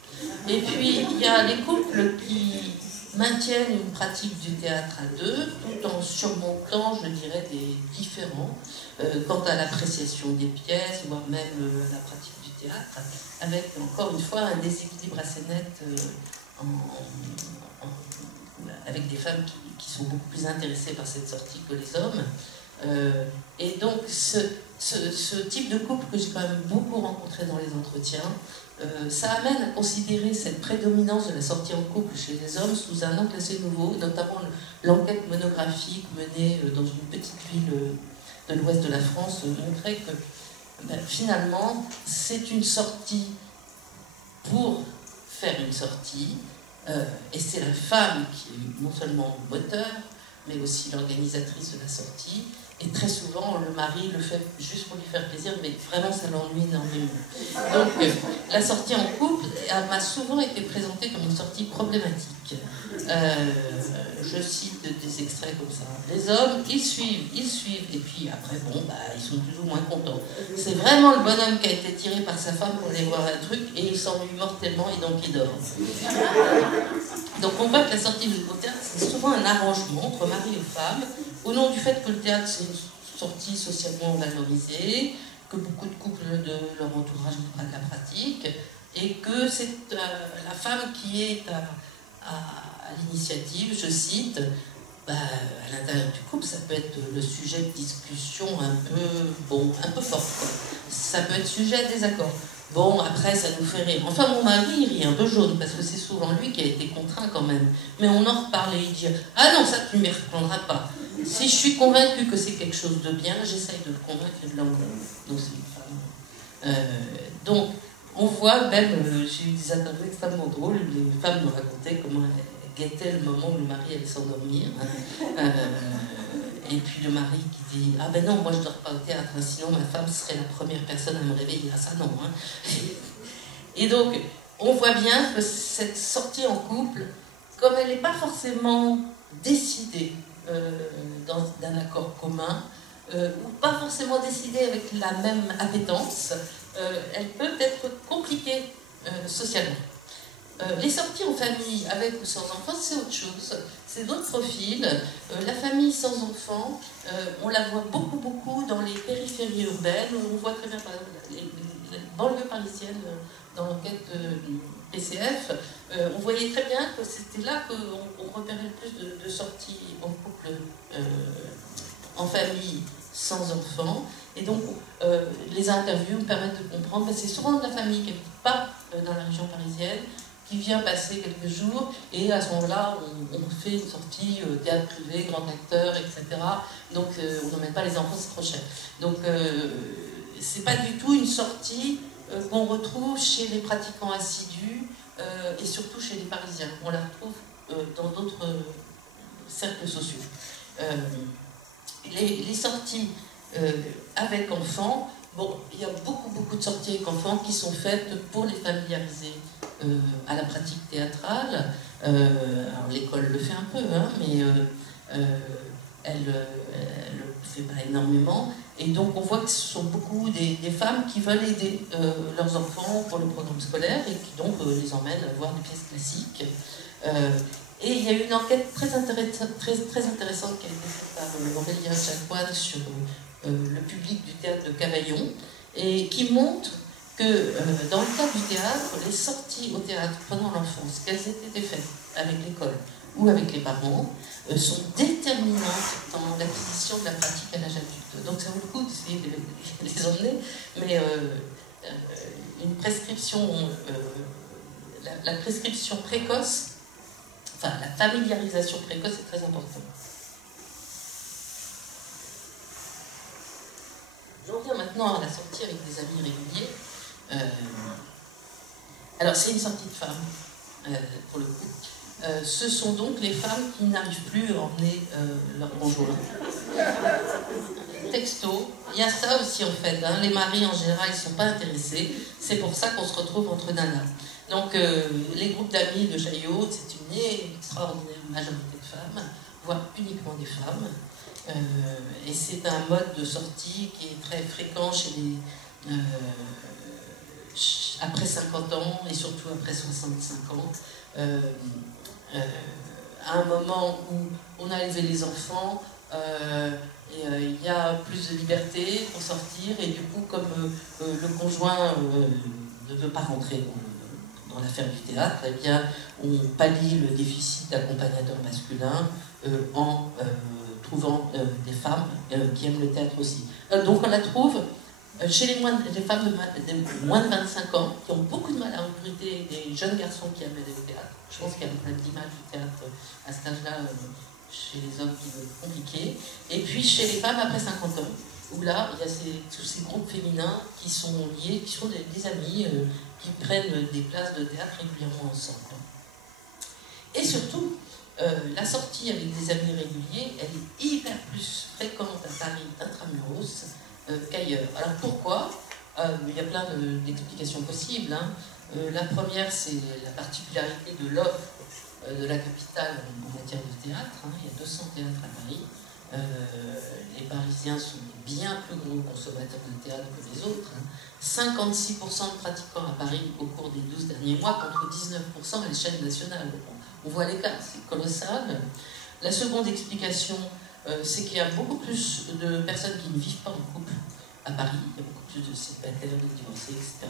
Et puis il y a les couples qui maintiennent une pratique du théâtre à 2, tout en surmontant, je dirais, des différends quant à l'appréciation des pièces, voire même la pratique du théâtre, avec encore une fois un déséquilibre assez net avec des femmes qui sont beaucoup plus intéressées par cette sortie que les hommes. Et donc ce type de couple que j'ai quand même beaucoup rencontré dans les entretiens, ça amène à considérer cette prédominance de la sortie en couple chez les hommes sous un angle assez nouveau, notamment l'enquête monographique menée dans une petite ville de l'ouest de la France montrait que finalement c'est une sortie pour faire une sortie, et c'est la femme qui est non seulement moteur, mais aussi l'organisatrice de la sortie. Et très souvent, le mari le fait juste pour lui faire plaisir, mais vraiment ça l'ennuie énormément. Donc, la sortie en couple m'a souvent été présentée comme une sortie problématique. Je cite des extraits comme ça. Les hommes, ils suivent, et puis après, bon, ils sont plus ou moins contents. C'est vraiment le bonhomme qui a été tiré par sa femme pour aller voir un truc, et il s'ennuie mortellement, et donc il dort. Donc on voit que la sortie au théâtre, c'est souvent un arrangement entre mari et femme, au nom du fait que le théâtre, c'est une sortie socialement valorisée, que beaucoup de couples de leur entourage ne prennent la pratique, et que c'est la femme qui est à l'initiative, je cite, à l'intérieur du couple, ça peut être le sujet de discussion un peu fort, quoi. Ça peut être sujet à désaccord. Bon, après, ça nous fait rire. Enfin, mon mari, il rit un peu jaune, parce que c'est souvent lui qui a été contraint quand même. Mais on en reparle et il dit « Ah non, ça, tu ne m'y reprendras pas. Si je suis convaincue que c'est quelque chose de bien, j'essaye de le convaincre et de l'enlever. » Donc, c'est une femme. Donc, on voit même, j'ai eu des interviews extrêmement drôles, les femmes nous racontaient comment elles guettaient le moment où le mari allait s'endormir. Et puis le mari qui dit « Ah ben non, moi je ne dors pas au théâtre, hein, sinon ma femme serait la première personne à me réveiller. Ah ça non. Hein. » Et donc, on voit bien que cette sortie en couple, comme elle n'est pas forcément décidée d'un accord commun, ou pas forcément décidée avec la même appétence, elle peut être compliquée socialement. Les sorties en famille, avec ou sans enfants, c'est autre chose. C'est d'autres profils. La famille sans enfants, on la voit beaucoup dans les périphéries urbaines. On voit très bien, par exemple, les banlieues parisiennes dans l'enquête PCF. On voyait très bien que c'était là qu'on repérait le plus de sorties en couple en famille sans enfants. Et donc, les interviews me permettent de comprendre que c'est souvent de la famille qui n'habite pas dans la région parisienne, qui vient passer quelques jours, et à ce moment-là, on fait une sortie théâtre privé, grand acteur, etc. Donc, on n'emmène pas les enfants, c'est trop cher. Donc, c'est pas du tout une sortie qu'on retrouve chez les pratiquants assidus, et surtout chez les Parisiens. On la retrouve dans d'autres cercles sociaux. Les sorties avec enfants, bon, il y a beaucoup de sorties avec enfants qui sont faites pour les familiariser à la pratique théâtrale. Alors l'école le fait un peu, hein, mais elle le fait pas énormément. Et donc on voit que ce sont beaucoup des femmes qui veulent aider leurs enfants pour le programme scolaire et qui donc les emmènent à voir des pièces classiques. Et il y a eu une enquête très intéressante qui a été faite par Aurélien Chacouane sur le public du théâtre de Cavaillon, et qui montre que dans le cas du théâtre, les sorties au théâtre pendant l'enfance, qu'elles aient été faites avec l'école ou avec les parents, sont déterminantes dans l'acquisition de la pratique à l'âge adulte. Donc ça vaut le coup d'essayer de les emmener, mais une prescription, la prescription précoce, enfin la familiarisation précoce est très importante. J'en viens maintenant à la sortie avec des amis réguliers. Alors c'est une sortie de femmes, pour le coup. Ce sont donc les femmes qui n'arrivent plus à emmener leur conjoint. Texto, il y a ça aussi en fait, hein. Les maris en général ils ne sont pas intéressés, c'est pour ça qu'on se retrouve entre nanas. Donc les groupes d'amis de Chaillot, c'est une extraordinaire majorité de femmes, voire uniquement des femmes. Et c'est un mode de sortie qui est très fréquent chez les après 50 ans et surtout après 65 ans, à un moment où on a élevé les enfants, il y a plus de liberté pour sortir, et du coup, comme le conjoint ne veut pas rentrer dans l'affaire du théâtre, eh bien, on pallie le déficit d'accompagnateurs masculins en trouvant des femmes qui aiment le théâtre aussi. Donc on la trouve chez les femmes de moins de 25 ans, qui ont beaucoup de mal à recruter des jeunes garçons qui aiment aller au théâtre. Je pense qu'il y a un problème d'image du théâtre à cet âge-là, chez les hommes qui veulent compliquer. Et puis chez les femmes après 50 ans, où là, il y a tous ces groupes féminins qui sont liés, qui sont des amis, qui prennent des places de théâtre régulièrement ensemble. Et surtout, la sortie avec des amis réguliers, elle est hyper plus fréquente à Paris intramuros qu'ailleurs. Alors pourquoi? Il y a plein d'explications possibles. Hein. La première, c'est la particularité de l'offre de la capitale en matière de théâtre. Hein. Il y a 200 théâtres à Paris. Les Parisiens sont bien plus gros consommateurs de théâtre que les autres. Hein. 56% de pratiquants à Paris au cours des 12 derniers mois, contre 19% à l'échelle nationale. On voit l'écart, c'est colossal. La seconde explication, c'est qu'il y a beaucoup plus de personnes qui ne vivent pas en couple à Paris. Il y a beaucoup plus de célibataires, de divorcés, etc.,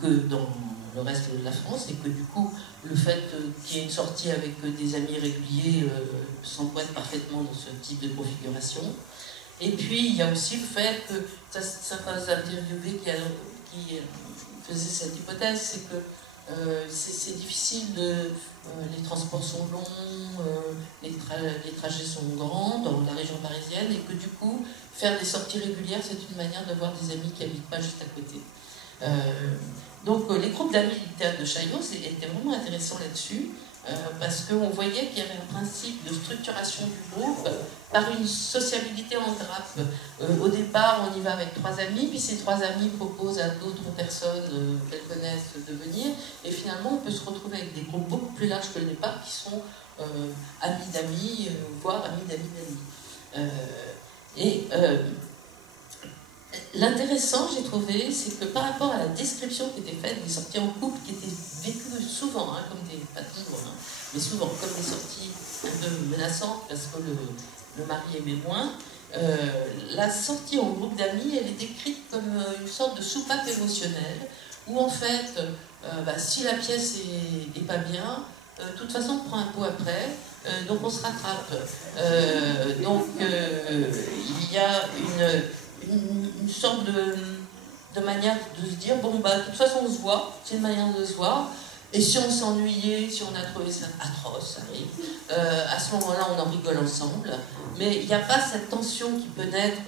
que dans le reste de la France, et que du coup, le fait qu'il y ait une sortie avec des amis réguliers s'emboîte parfaitement dans ce type de configuration. Et puis, il y a aussi le fait que certains interviewés qui faisaient cette hypothèse, c'est que c'est difficile, les transports sont longs, les trajets sont grands dans la région parisienne, et que du coup, faire des sorties régulières, c'est une manière de voir des amis qui n'habitent pas juste à côté. Donc les groupes d'amis du théâtre de Chaillot étaient vraiment intéressants là-dessus, parce qu'on voyait qu'il y avait un principe de structuration du groupe par une sociabilité en grappe. Au départ, on y va avec 3 amis, puis ces 3 amis proposent à d'autres personnes qu'elles connaissent de venir, et finalement, on peut se retrouver avec des groupes beaucoup plus larges que le départ, qui sont amis d'amis, voire amis d'amis d'amis. L'intéressant, j'ai trouvé, c'est que par rapport à la description qui était faite des sorties en couple, qui étaient vécues souvent, hein, comme des, pas toujours, hein, mais souvent comme des sorties un peu menaçantes parce que le mari aimait moins, la sortie en groupe d'amis, elle est décrite comme une sorte de soupape émotionnelle, où en fait, si la pièce est pas bien, de toute façon on prend un pot après, donc on se rattrape. Il y a une sorte de manière de se dire, bon, de toute façon on se voit, c'est une manière de se voir, et si on s'ennuyait, si on a trouvé ça atroce, ça arrive, à ce moment-là on en rigole ensemble, mais il n'y a pas cette tension qui peut naître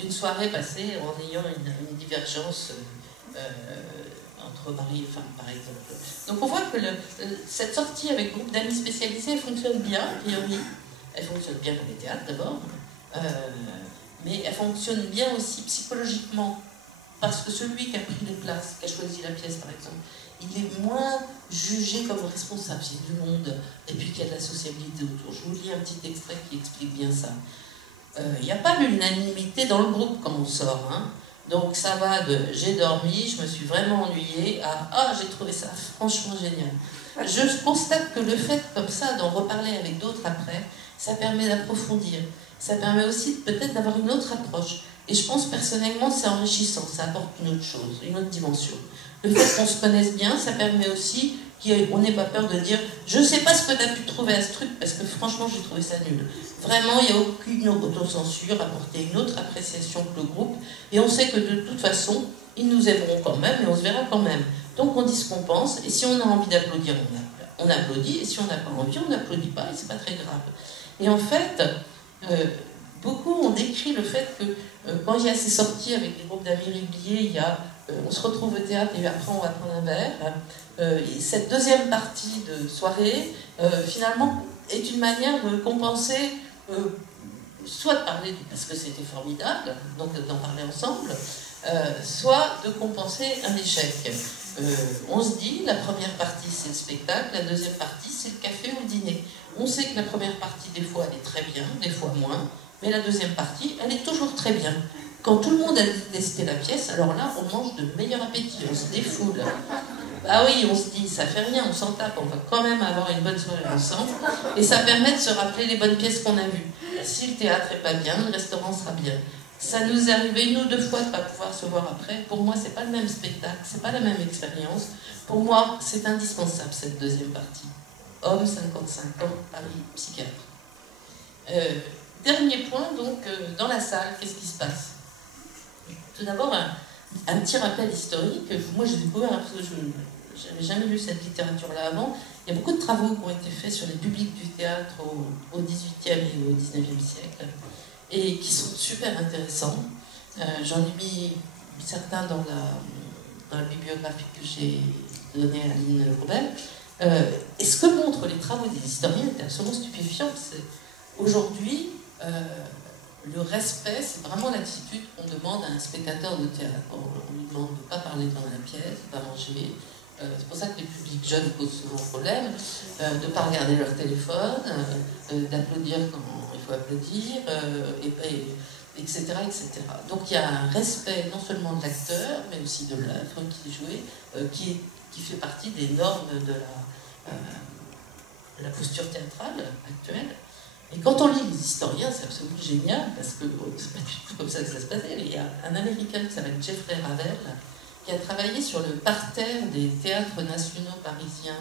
d'une soirée passée en ayant une divergence entre mari et femme, par exemple. Donc on voit que cette sortie avec groupe d'amis spécialisés, elle fonctionne bien, a priori. Elle fonctionne bien dans les théâtres d'abord, mais elle fonctionne bien aussi psychologiquement, parce que celui qui a pris les places, qui a choisi la pièce par exemple, il est moins jugé comme responsable, c'est du monde, et puis qu'il y a de la sociabilité autour. Je vous lis un petit extrait qui explique bien ça. Il n'y a pas l'unanimité dans le groupe quand on sort, hein. Donc ça va de « j'ai dormi, je me suis vraiment ennuyée » à « ah, j'ai trouvé ça franchement génial ». Je constate que le fait comme ça d'en reparler avec d'autres après, ça permet d'approfondir. Ça permet aussi peut-être d'avoir une autre approche. Et je pense personnellement c'est enrichissant, ça apporte une autre chose, une autre dimension. Le fait qu'on se connaisse bien, ça permet aussi qu'on n'ait pas peur de dire « je ne sais pas ce que tu as pu trouver à ce truc, parce que franchement j'ai trouvé ça nul ». Vraiment, il n'y a aucune autocensure, apporter une autre appréciation que le groupe, et on sait que de toute façon, ils nous aimeront quand même, et on se verra quand même. Donc on dit ce qu'on pense, et si on a envie d'applaudir, on applaudit, et si on n'a pas envie, on n'applaudit pas, et c'est pas très grave. Et en fait, beaucoup ont décrit le fait que quand il y a ces sorties avec les groupes d'amis réguliers, on se retrouve au théâtre et après on va prendre un verre. Et cette deuxième partie de soirée, finalement, est une manière de compenser, soit de parler parce que c'était formidable, donc d'en parler ensemble, soit de compenser un échec. On se dit, la première partie c'est le spectacle, la deuxième partie c'est le café ou le dîner. On sait que la première partie, des fois, elle est très bien, des fois moins, mais la deuxième partie, elle est toujours très bien. Quand tout le monde a détesté la pièce, alors là, on mange de meilleur appétit, on se défoule. Ah oui, on se dit, ça fait rien, on s'en tape, on va quand même avoir une bonne soirée ensemble. Et ça permet de se rappeler les bonnes pièces qu'on a vues. Si le théâtre est pas bien, le restaurant sera bien. Ça nous est arrivé 1 ou 2 fois de ne pas pouvoir se voir après. Pour moi, c'est pas le même spectacle, c'est pas la même expérience. Pour moi, c'est indispensable cette deuxième partie. Homme, 55 ans, Paris, psychiatre. Dernier point, donc, dans la salle, qu'est-ce qui se passe? Tout d'abord, un petit rappel historique. Moi, j'ai découvert, parce que je n'avais jamais lu cette littérature-là avant. Il y a beaucoup de travaux qui ont été faits sur les publics du théâtre au XVIIIe et au XIXe siècle, et qui sont super intéressants. J'en ai mis certains dans la bibliographie que j'ai donnée à Aline Rouvel. Et ce que montrent les travaux des historiens est absolument stupéfiant. Aujourd'hui, le respect, c'est vraiment l'attitude qu'on demande à un spectateur de théâtre. On lui demande de ne pas parler dans la pièce, de ne pas manger. C'est pour ça que les publics jeunes posent souvent problème, de ne pas regarder leur téléphone, d'applaudir quand il faut applaudir, etc., etc. Donc il y a un respect non seulement de l'acteur, mais aussi de l'œuvre qui est jouée, qui fait partie des normes de la posture théâtrale actuelle. Et quand on lit les historiens, c'est absolument génial, parce que c'est pas du tout comme ça que ça se passait. Il y a un Américain qui s'appelle Jeffrey Ravel, qui a travaillé sur le parterre des théâtres nationaux parisiens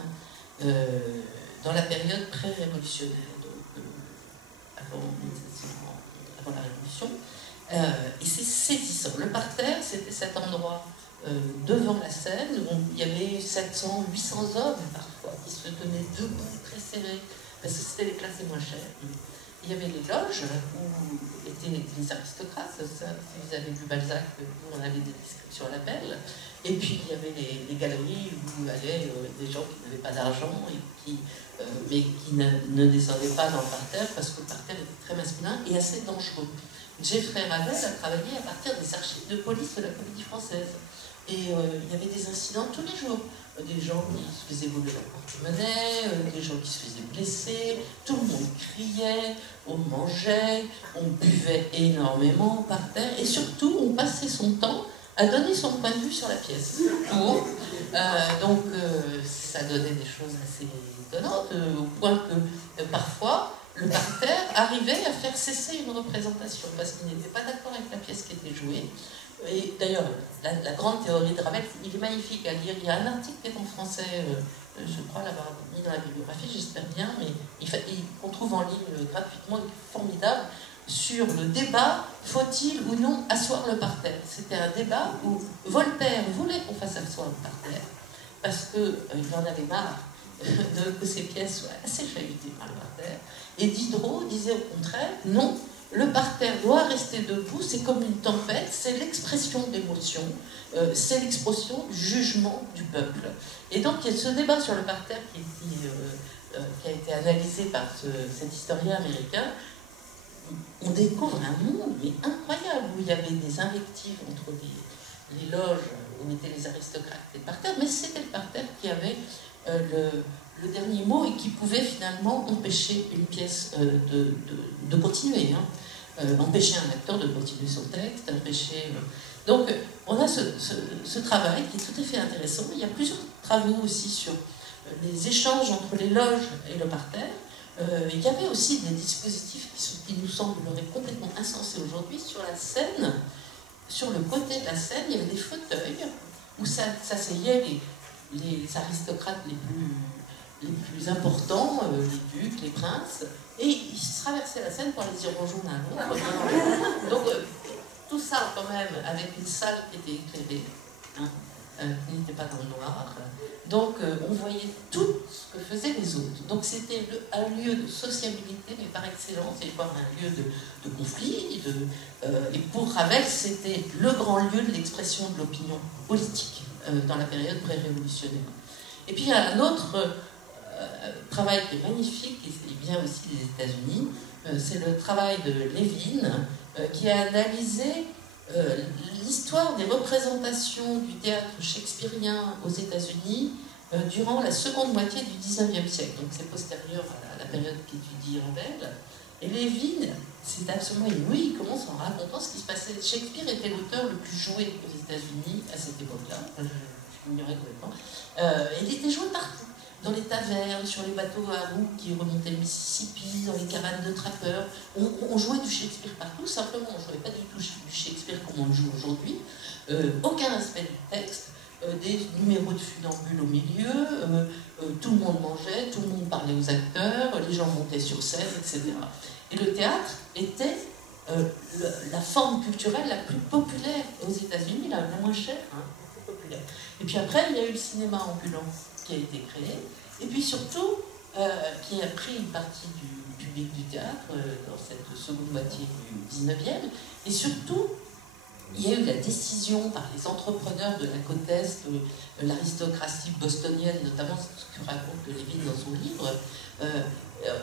dans la période pré-révolutionnaire, donc avant la Révolution. Et c'est saisissant. Le parterre, c'était cet endroit devant la scène où il y avait 700, 800 hommes parfois qui se tenaient debout, très serrés, parce que c'était les classes les moins chères. Il y avait les loges où étaient les aristocrates, ça, si vous avez vu Balzac, on avait des descriptions à l'appel. Et puis il y avait les galeries où allaient des gens qui n'avaient pas d'argent mais qui ne descendaient pas dans le parterre parce que le parterre était très masculin et assez dangereux. Jeffrey Ravel a travaillé à partir des archives de police de la Comédie Française. Et il y avait des incidents tous les jours. Des gens qui se faisaient voler leur porte-monnaie, des gens qui se faisaient blesser, tout le monde criait, on mangeait, on buvait énormément par terre, et surtout on passait son temps à donner son point de vue sur la pièce. Donc ça donnait des choses assez étonnantes, au point que parfois le parterre arrivait à faire cesser une représentation, parce qu'il n'était pas d'accord avec la pièce qui était jouée. Et d'ailleurs, la grande théorie de Ravel, il est magnifique à lire. Il y a un article qui est en français, je crois l'avoir mis dans la bibliographie, j'espère bien, mais qu'on trouve en ligne gratuitement, formidable, sur le débat, faut-il ou non asseoir le parterre. C'était un débat où Voltaire voulait qu'on fasse asseoir le parterre, parce qu'il en avait marre que ces pièces soient assez chahutées par le parterre, et Diderot disait au contraire, non, le parterre doit rester debout, c'est comme une tempête, c'est l'expression d'émotion, c'est l'expression du jugement du peuple. Et donc il y a ce débat sur le parterre qui a été analysé par cet historien américain. On découvre un monde mais incroyable, où il y avait des invectives entre les loges où étaient les aristocrates et le parterre, mais c'était le parterre qui avait le dernier mot et qui pouvait finalement empêcher une pièce de continuer, empêcher un acteur de continuer son texte, empêcher... Donc on a ce travail qui est tout à fait intéressant. Il y a plusieurs travaux aussi sur les échanges entre les loges et le parterre. Il y avait aussi des dispositifs qui nous sembleraient complètement insensés aujourd'hui. Sur la scène, sur le côté de la scène, il y avait des fauteuils où s'asseyaient les aristocrates les plus importants, les ducs, les princes, et ils traversaient la scène pour aller dire bonjour l'un à l'autre. Donc tout ça quand même avec une salle qui était éclairée, qui n'était pas dans le noir. Donc on voyait tout ce que faisaient les autres. Donc c'était un lieu de sociabilité, mais par excellence, et pas un lieu de conflit. Et pour Ravel, c'était le grand lieu de l'expression de l'opinion politique dans la période pré-révolutionnaire. Et puis il y a un autre travail qui est magnifique, et qui vient aussi des États-Unis, c'est le travail de Levin, qui a analysé l'histoire des représentations du théâtre shakespearien aux États-Unis durant la seconde moitié du XIXe siècle. Donc c'est postérieur à la période qu'étudie Ravel. Et Levin, c'est absolument inouï, il commence en racontant ce qui se passait. Shakespeare était l'auteur le plus joué aux États-Unis à cette époque-là. Je j'ignorais complètement. Il était joué partout, dans les tavernes, sur les bateaux à roues qui remontaient le Mississippi, dans les caravanes de trappeurs. On jouait du Shakespeare partout, simplement on ne jouait pas du tout du Shakespeare comme on le joue aujourd'hui. Aucun respect du texte, des numéros de funambules au milieu, tout le monde mangeait, tout le monde parlait aux acteurs, les gens montaient sur scène, etc. Et le théâtre était la forme culturelle la plus populaire aux États-Unis, la moins chère, hein, la plus populaire. Et puis après, il y a eu le cinéma ambulant qui a été créé, et puis surtout, qui a pris une partie du public du théâtre dans cette seconde moitié du 19e, et surtout, il y a eu la décision par les entrepreneurs de la côte Est, l'aristocratie bostonienne, notamment ce que raconte Lévin dans son livre,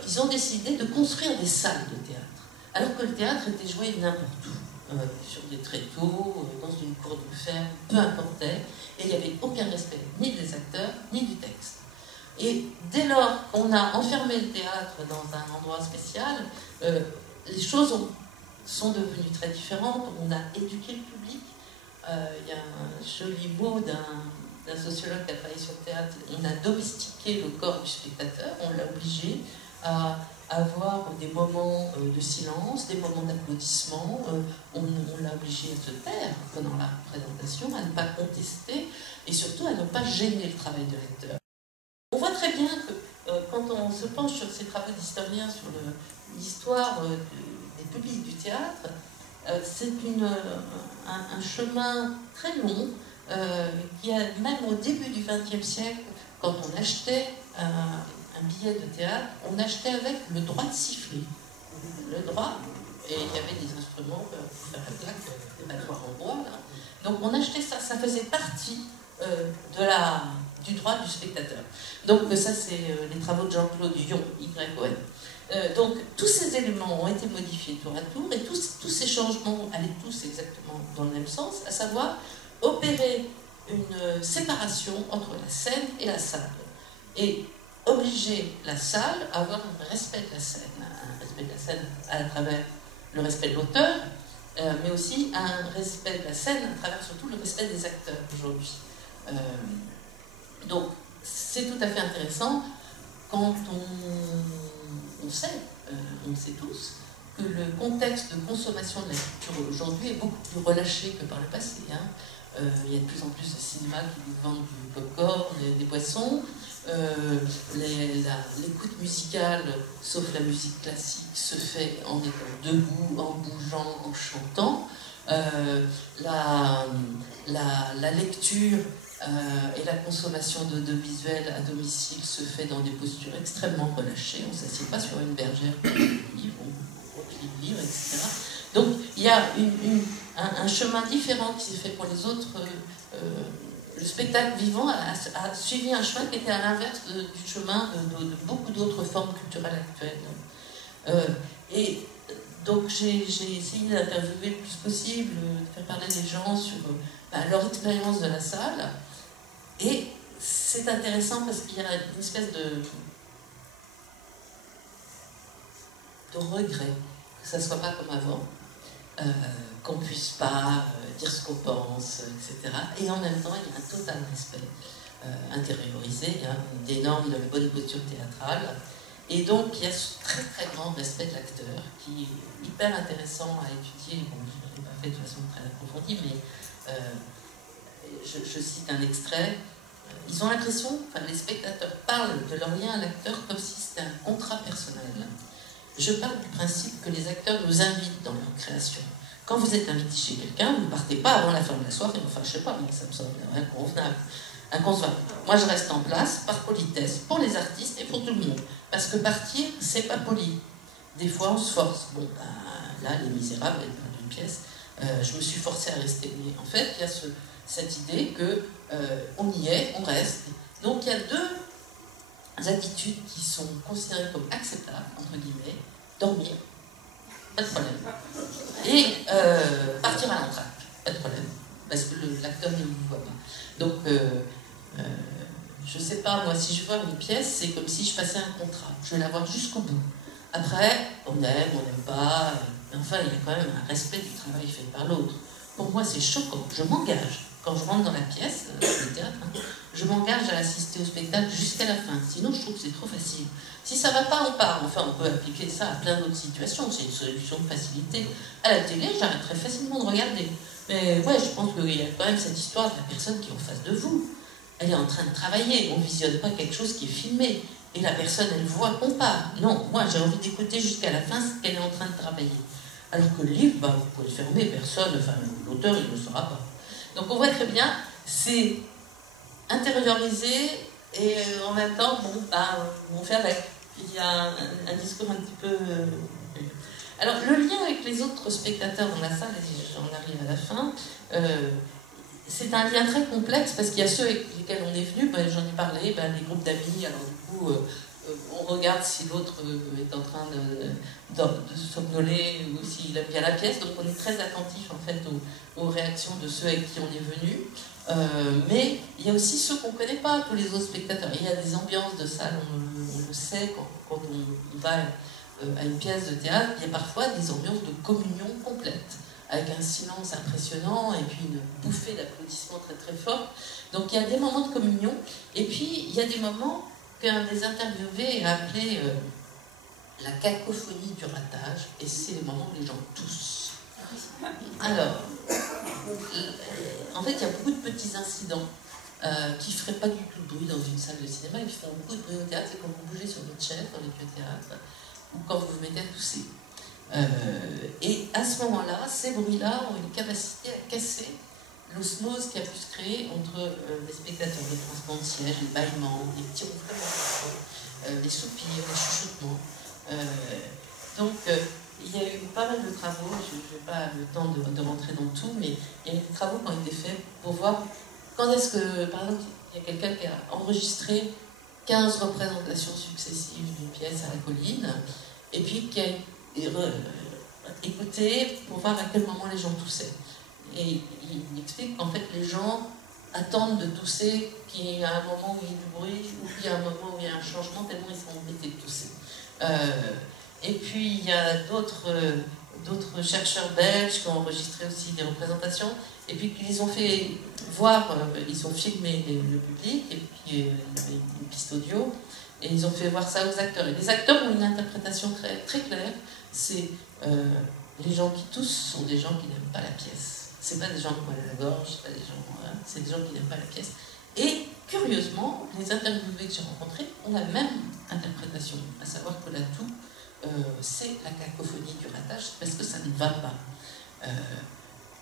ils ont décidé de construire des salles de théâtre, alors que le théâtre était joué n'importe où, sur des tréteaux, dans une cour de ferme, peu importait, et il n'y avait aucun respect ni des acteurs, ni du texte. Et dès lors qu'on a enfermé le théâtre dans un endroit spécial, les choses sont devenues très différentes. On a éduqué le public. Il y a un joli mot d'un sociologue qui a travaillé sur le théâtre. On a domestiqué le corps du spectateur, on l'a obligé à avoir des moments de silence, des moments d'applaudissement. On l'a obligé à se taire pendant la présentation, à ne pas contester et surtout à ne pas gêner le travail de l'acteur. On voit très bien que quand on se penche sur ces travaux d'historiens sur l'histoire des publics du théâtre, c'est un chemin très long qui a, même au début du XXe siècle, quand on achetait un billet de théâtre, on achetait avec le droit de siffler. Le droit, et il y avait des instruments pour faire la claque, des battoirs en bois. Là. Donc on achetait ça, ça faisait partie du droit du spectateur. Donc ça c'est les travaux de Jean-Claude Y.O.N. Donc tous ces éléments ont été modifiés tour à tour et tous ces changements allaient tous exactement dans le même sens, à savoir opérer une séparation entre la scène et la salle. Et obliger la salle à avoir un respect de la scène à travers le respect de l'auteur, mais aussi un respect de la scène à travers surtout le respect des acteurs aujourd'hui. Donc c'est tout à fait intéressant quand on sait tous, que le contexte de consommation de la culture aujourd'hui est beaucoup plus relâché que par le passé. Hein. Il y a de plus en plus de cinéma qui nous vendent du popcorn, des boissons. L'écoute musicale, sauf la musique classique, se fait en étant debout, en bougeant, en chantant. La lecture et la consommation d'audiovisuel à domicile se fait dans des postures extrêmement relâchées. On ne s'assied pas sur une bergère pour lire le livre, on replie le livre, etc. Donc il y a un chemin différent qui s'est fait pour les autres. Le spectacle vivant a suivi un chemin qui était à l'inverse du chemin de beaucoup d'autres formes culturelles actuelles. Et donc j'ai essayé d'interviewer le plus possible, de faire parler des gens sur leur expérience de la salle. Et c'est intéressant parce qu'il y a une espèce de regret que ça ne soit pas comme avant, qu'on ne puisse pas dire ce qu'on pense, etc. Et en même temps, il y a un total respect intériorisé, il y a une énorme bonne posture théâtrale. Et donc, il y a ce très très grand respect de l'acteur qui est hyper intéressant à étudier. Bon, je ne l'ai pas fait de façon très approfondie, mais je cite un extrait. Ils ont l'impression, les spectateurs parlent de leur lien à l'acteur comme si c'était un contrat personnel. Je parle du principe que les acteurs nous invitent dans leur création. Quand vous êtes invité chez quelqu'un, vous ne partez pas avant la fin de la soirée. Enfin, je ne sais pas, mais ça me semble inconcevable. Moi, je reste en place par politesse pour les artistes et pour tout le monde. Parce que partir, c'est pas poli. Des fois, on se force. Bon, là, Les Misérables, elle parle d'une pièce. Je me suis forcée à rester. Mais en fait, il y a cette idée que on y est, on reste. Donc, il y a deux attitudes qui sont considérées comme acceptables, entre guillemets. Dormir, pas de problème. Et partir à l'entracte, pas de problème. Parce que l'acteur ne vous voit pas. Donc, je sais pas, moi, si je vois une pièce, c'est comme si je passais un contrat. Je vais la voir jusqu'au bout. Après, on aime, on n'aime pas. Enfin, il y a quand même un respect du travail fait par l'autre. Pour moi, c'est choquant. Je m'engage quand je rentre dans la pièce, le théâtre, je m'engage à assister au spectacle jusqu'à la fin. Sinon, je trouve que c'est trop facile. Si ça ne va pas, on part. Enfin, on peut appliquer ça à plein d'autres situations. C'est une solution de facilité. À la télé, j'arrêterais facilement de regarder. Mais ouais, je pense qu'il y a quand même cette histoire de la personne qui est en face de vous. Elle est en train de travailler. On ne visionne pas quelque chose qui est filmé. Et la personne, elle voit qu'on part. Non, moi, j'ai envie d'écouter jusqu'à la fin ce qu'elle est en train de travailler. Alors que le livre, bah, vous pouvez le fermer, personne, enfin, l'auteur, il ne le saura pas. Donc on voit très bien, c'est intériorisé et en même temps, bon, bah, on fait avec. Il y a un discours un petit peu... Alors, le lien avec les autres spectateurs dans la salle, et j'en arrive à la fin, c'est un lien très complexe parce qu'il y a ceux avec lesquels on est venu, ben, j'en ai parlé, ben, les groupes d'amis, alors du coup, on regarde si l'autre est en train de somnoler ou s'il aime bien la pièce, donc on est très attentif en fait aux réactions de ceux avec qui on est venu. Mais il y a aussi ceux qu'on ne connaît pas, tous les autres spectateurs. Il y a des ambiances de salle, on le sait quand on va à une pièce de théâtre, il y a parfois des ambiances de communion complète, avec un silence impressionnant et puis une bouffée d'applaudissements très très forte. Donc il y a des moments de communion, et puis il y a des moments qu'un des interviewés a appelé la cacophonie du ratage, et c'est les moments où les gens toussent. Alors, en fait, il y a beaucoup de petits incidents qui ne feraient pas du tout de bruit dans une salle de cinéma, ils font beaucoup de bruit au théâtre, c'est quand vous bougez sur votre chaise dans les vieux théâtres, ou quand vous vous mettez à tousser. Et à ce moment-là, ces bruits-là ont une capacité à casser l'osmose qui a pu se créer entre les spectateurs, les transports de siège, les bâillements, les petits ronflements, les soupirs, les chuchotements. Donc, il y a eu pas mal de travaux, je n'ai pas le temps de rentrer dans tout, mais il y a eu des travaux qui ont été faits pour voir quand est-ce que, par exemple, il y a quelqu'un qui a enregistré 15 représentations successives d'une pièce à la Colline, et puis qui a écouté pour voir à quel moment les gens toussaient. Et il explique qu'en fait, les gens attendent de tousser, qu'il y a un moment où il y a du bruit, ou qu'il y a un moment où il y a un changement, tellement ils sont embêtés de tousser. Et puis, il y a d'autres chercheurs belges qui ont enregistré aussi des représentations, et puis qu'ils ont fait voir, ils ont filmé le public, et puis il y avait une piste audio, et ils ont fait voir ça aux acteurs. Et les acteurs ont une interprétation très, très claire, c'est les gens qui toussent sont des gens qui n'aiment pas la pièce. C'est pas des gens qui ont à la gorge, c'est pas des gens, c'est des gens qui n'aiment pas la pièce. Et curieusement, les interviewés que j'ai rencontrés ont la même interprétation, à savoir que l'atout, c'est la cacophonie du ratage, parce que ça ne va pas.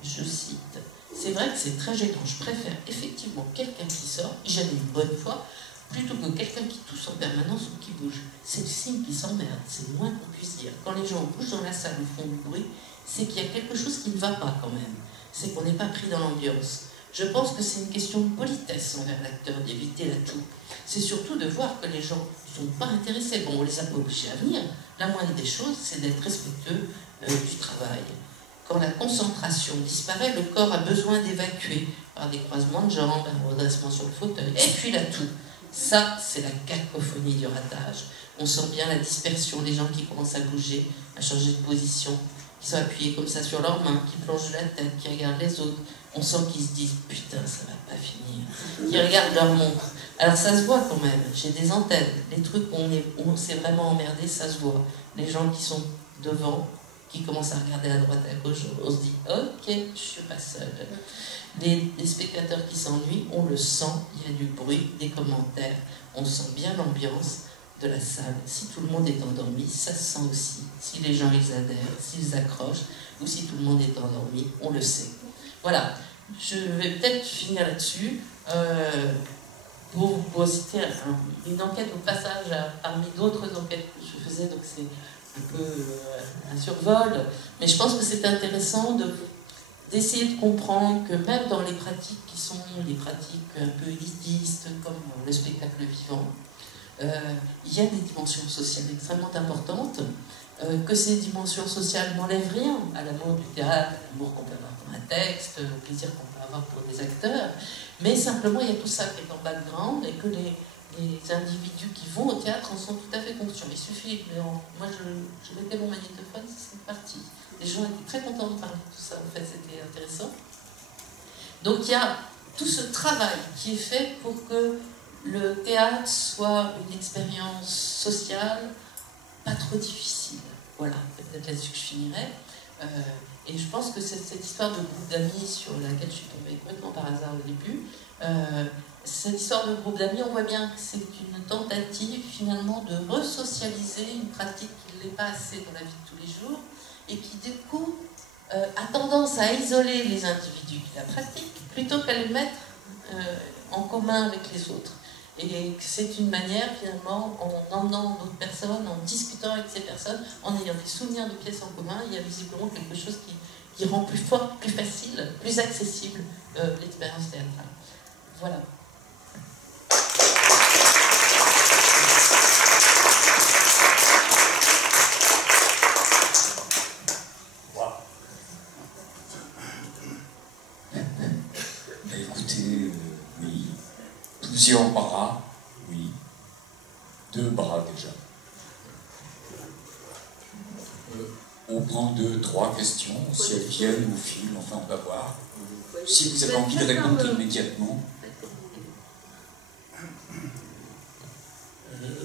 Je cite, c'est vrai que c'est très gênant, je préfère effectivement quelqu'un qui sort, j'aime une bonne fois, plutôt que quelqu'un qui tousse en permanence ou qui bouge. C'est le signe qui s'emmerde, c'est le moins qu'on puisse dire. Quand les gens bougent dans la salle ou font du bruit, c'est qu'il y a quelque chose qui ne va pas quand même. C'est qu'on n'est pas pris dans l'ambiance. Je pense que c'est une question de politesse envers l'acteur, d'éviter l'atout. C'est surtout de voir que les gens ne sont pas intéressés. Bon, on les a pas obligés à venir. La moindre des choses, c'est d'être respectueux du travail. Quand la concentration disparaît, le corps a besoin d'évacuer par des croisements de jambes, un redressement sur le fauteuil, et puis l'atout. Ça, c'est la cacophonie du ratage. On sent bien la dispersion, les gens qui commencent à bouger, à changer de position, qui sont appuyés comme ça sur leurs mains, qui plongent la tête, qui regardent les autres. On sent qu'ils se disent « Putain, ça va pas finir ». Qui regardent leur montre. Alors ça se voit quand même. J'ai des antennes. Les trucs où on s'est vraiment emmerdé, ça se voit. Les gens qui sont devant, qui commencent à regarder à droite, à gauche, on se dit « Ok, je suis pas seule ». Les spectateurs qui s'ennuient, on le sent, il y a du bruit, des commentaires, on sent bien l'ambiance de la salle. Si tout le monde est endormi, ça se sent aussi. Si les gens ils adhèrent, s'ils accrochent, ou si tout le monde est endormi, on le sait. Voilà, je vais peut-être finir là-dessus pour citer une enquête au passage parmi d'autres enquêtes que je faisais, donc c'est un peu un survol, mais je pense que c'est intéressant d'essayer de comprendre que même dans les pratiques qui sont des pratiques un peu élitistes, comme le spectacle vivant, il y a des dimensions sociales extrêmement importantes, que ces dimensions sociales n'enlèvent rien à l'amour du théâtre, à l'amour qu'on peut avoir pour un texte, au plaisir qu'on peut avoir pour des acteurs, mais simplement il y a tout ça qui est en background et que les individus qui vont au théâtre en sont tout à fait conscients. Il suffit, moi je mettais mon magnétophone, c'est parti. Les gens étaient très contents de parler de tout ça, en fait, c'était intéressant. Donc il y a tout ce travail qui est fait pour que le théâtre soit une expérience sociale pas trop difficile. Voilà, peut-être là-dessus que je finirai. Et je pense que cette histoire de groupe d'amis sur laquelle je suis tombée complètement par hasard au début, cette histoire de groupe d'amis, on voit bien que c'est une tentative finalement de resocialiser une pratique qui ne l'est pas assez dans la vie de tous les jours et qui du coup a tendance à isoler les individus qui la pratiquent plutôt qu'à les mettre en commun avec les autres. Et c'est une manière finalement, en emmenant d'autres personnes, en discutant avec ces personnes, en ayant des souvenirs de pièces en commun, il y a visiblement quelque chose qui rend plus fort, plus facile, plus accessible l'expérience théâtrale. Voilà. Écoutez, oui. Plusieurs bras, oui. 2 bras déjà. On prend 2, 3 questions, si elles viennent au fil, enfin on va voir. Si vous avez envie de répondre immédiatement.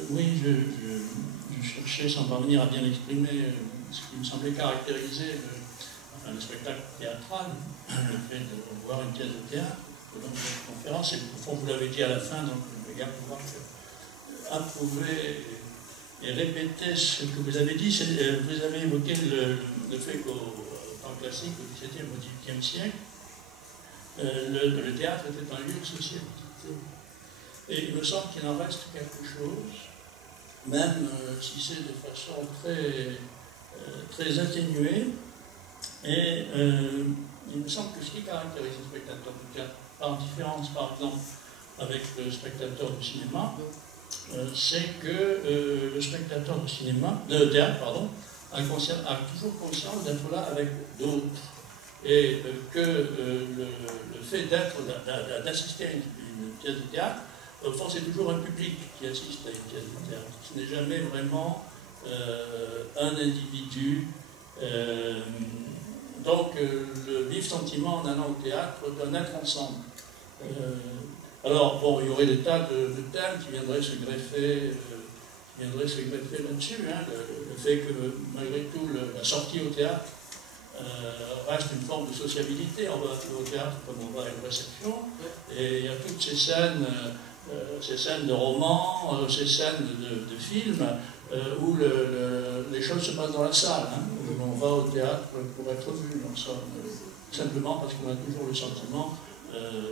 Oui, je cherchais, sans parvenir à bien exprimer, ce qui me semblait caractériser le spectacle théâtral, le fait de voir une pièce de théâtre, donc cette conférence, et au fond vous l'avez dit à la fin, donc je vais pouvoir approuver et répéter ce que vous avez dit. Vous avez évoqué le fait qu'au temps classique, au XVIIe, au XVIIIe siècle, le théâtre était un lieu de sociabilité. Et il me semble qu'il en reste quelque chose, même si c'est de façon très atténuée. Et il me semble que ce qui caractérise le spectateur du théâtre, par différence par exemple avec le spectateur du cinéma, c'est que le spectateur de théâtre a toujours conscience d'être là avec d'autres. Et que le fait d'assister à une pièce de théâtre, au fond, c'est toujours un public qui assiste à une pièce de théâtre. Ce n'est jamais vraiment un individu. Donc, le vif sentiment en allant au théâtre d'un être ensemble. Alors, bon, il y aurait des tas de thèmes qui viendraient se greffer là-dessus. Hein, le fait que, malgré tout, la sortie au théâtre reste une forme de sociabilité. On va au théâtre comme on va à une réception. Et il y a toutes ces scènes de romans, ces scènes de films, où les choses se passent dans la salle. Hein, où on va au théâtre pour être vu, simplement parce qu'on a toujours le sentiment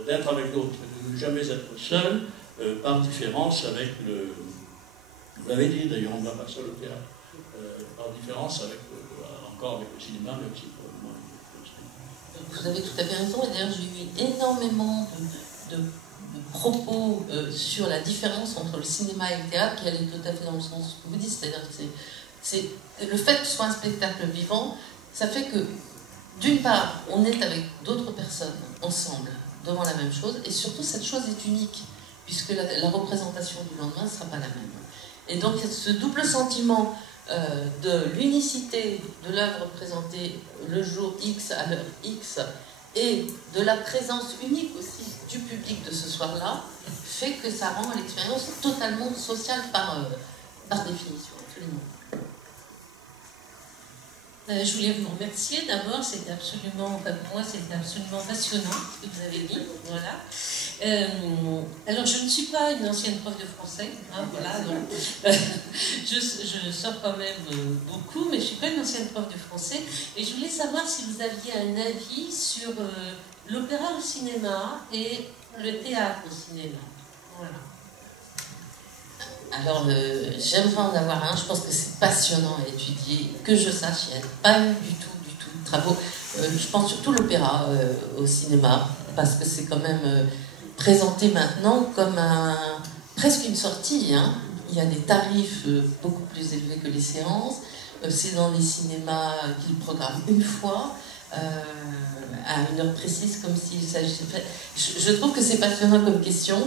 d'être avec d'autres, de ne jamais être seul, par différence avec le... Vous l'avez dit d'ailleurs, on ne va pas seul au théâtre, par différence encore avec le cinéma, mais aussi probablement avec le cinéma. Vous avez tout à fait raison, et d'ailleurs j'ai eu énormément de propos sur la différence entre le cinéma et le théâtre qui allait tout à fait dans le sens que vous dites, c'est-à-dire que c'est le fait que ce soit un spectacle vivant, ça fait que d'une part, on est avec d'autres personnes ensemble devant la même chose, et surtout cette chose est unique, puisque la représentation du lendemain ne sera pas la même. Et donc ce double sentiment de l'unicité de l'œuvre présentée le jour X à l'heure X, et de la présence unique aussi du public de ce soir-là, fait que ça rend l'expérience totalement sociale par définition, absolument. Je voulais vous remercier. D'abord, c'était absolument, enfin pour moi, c'était absolument passionnant ce que vous avez dit. Voilà. Alors, je ne suis pas une ancienne prof de français, hein, voilà. Donc, je sors quand même beaucoup, mais je ne suis pas une ancienne prof de français. Et je voulais savoir si vous aviez un avis sur l'opéra au cinéma et le théâtre au cinéma. Voilà. Alors, j'aimerais en avoir un, je pense que c'est passionnant à étudier, que je sache, il n'y a pas eu du tout de travaux. Je pense surtout l'opéra au cinéma, parce que c'est quand même présenté maintenant comme presque une sortie. Hein. Il y a des tarifs beaucoup plus élevés que les séances, c'est dans les cinémas qu'ils programment une fois, à une heure précise, comme s'il s'agissait... Je trouve que c'est passionnant comme question.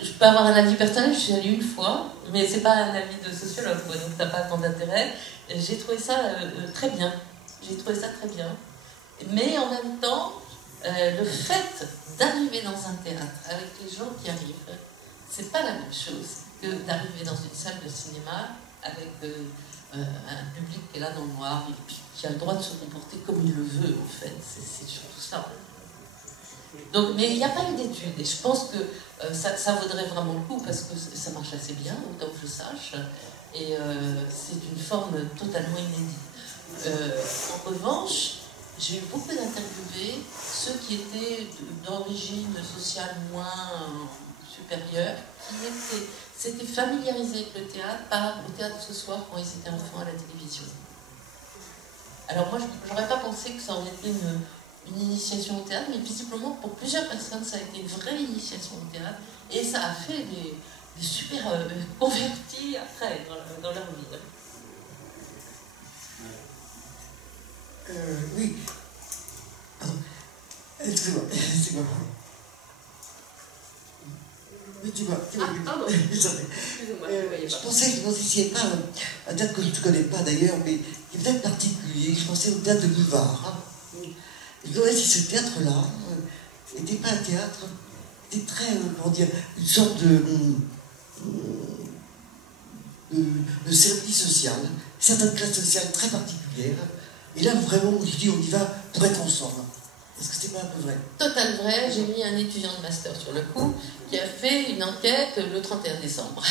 Je peux avoir un avis personnel, je suis allée une fois, mais c'est pas un avis de sociologue, donc ça n'a pas tant d'intérêt. J'ai trouvé ça très bien. J'ai trouvé ça très bien. Mais en même temps, le fait d'arriver dans un théâtre avec les gens qui arrivent, c'est pas la même chose que d'arriver dans une salle de cinéma avec un public qui est là dans le noir et puis qui a le droit de se comporter comme il le veut, en fait. C'est surtout ça. Donc, mais il n'y a pas eu d'études et je pense que ça vaudrait vraiment le coup parce que ça marche assez bien, autant que je sache, et c'est une forme totalement inédite. En revanche, j'ai eu beaucoup d'interviewés, ceux qui étaient d'origine sociale moins supérieure, qui s'étaient familiarisés avec le théâtre par le théâtre ce soir quand ils étaient enfants à la télévision. Alors moi, je n'aurais pas pensé que ça aurait été une initiation au théâtre, mais visiblement pour plusieurs personnes, ça a été une vraie initiation au théâtre, et ça a fait des super convertis après dans leur vie. Oui. Pardon. Excuse-moi. Pardon. Je pensais qu'il n'y avait pas un théâtre que je ne connais pas d'ailleurs, mais qui est peut-être particulier. Je pensais au théâtre de Boulevard. Je me demandais si ce théâtre-là n'était pas un théâtre, était très, comment dire, une sorte de service social, certaines classes sociales très particulières. Et là, vraiment, je dis, on y va pour être ensemble. Est-ce que c'est pas un peu vrai? Total vrai, j'ai mis un étudiant de master sur le coup qui a fait une enquête le 31 décembre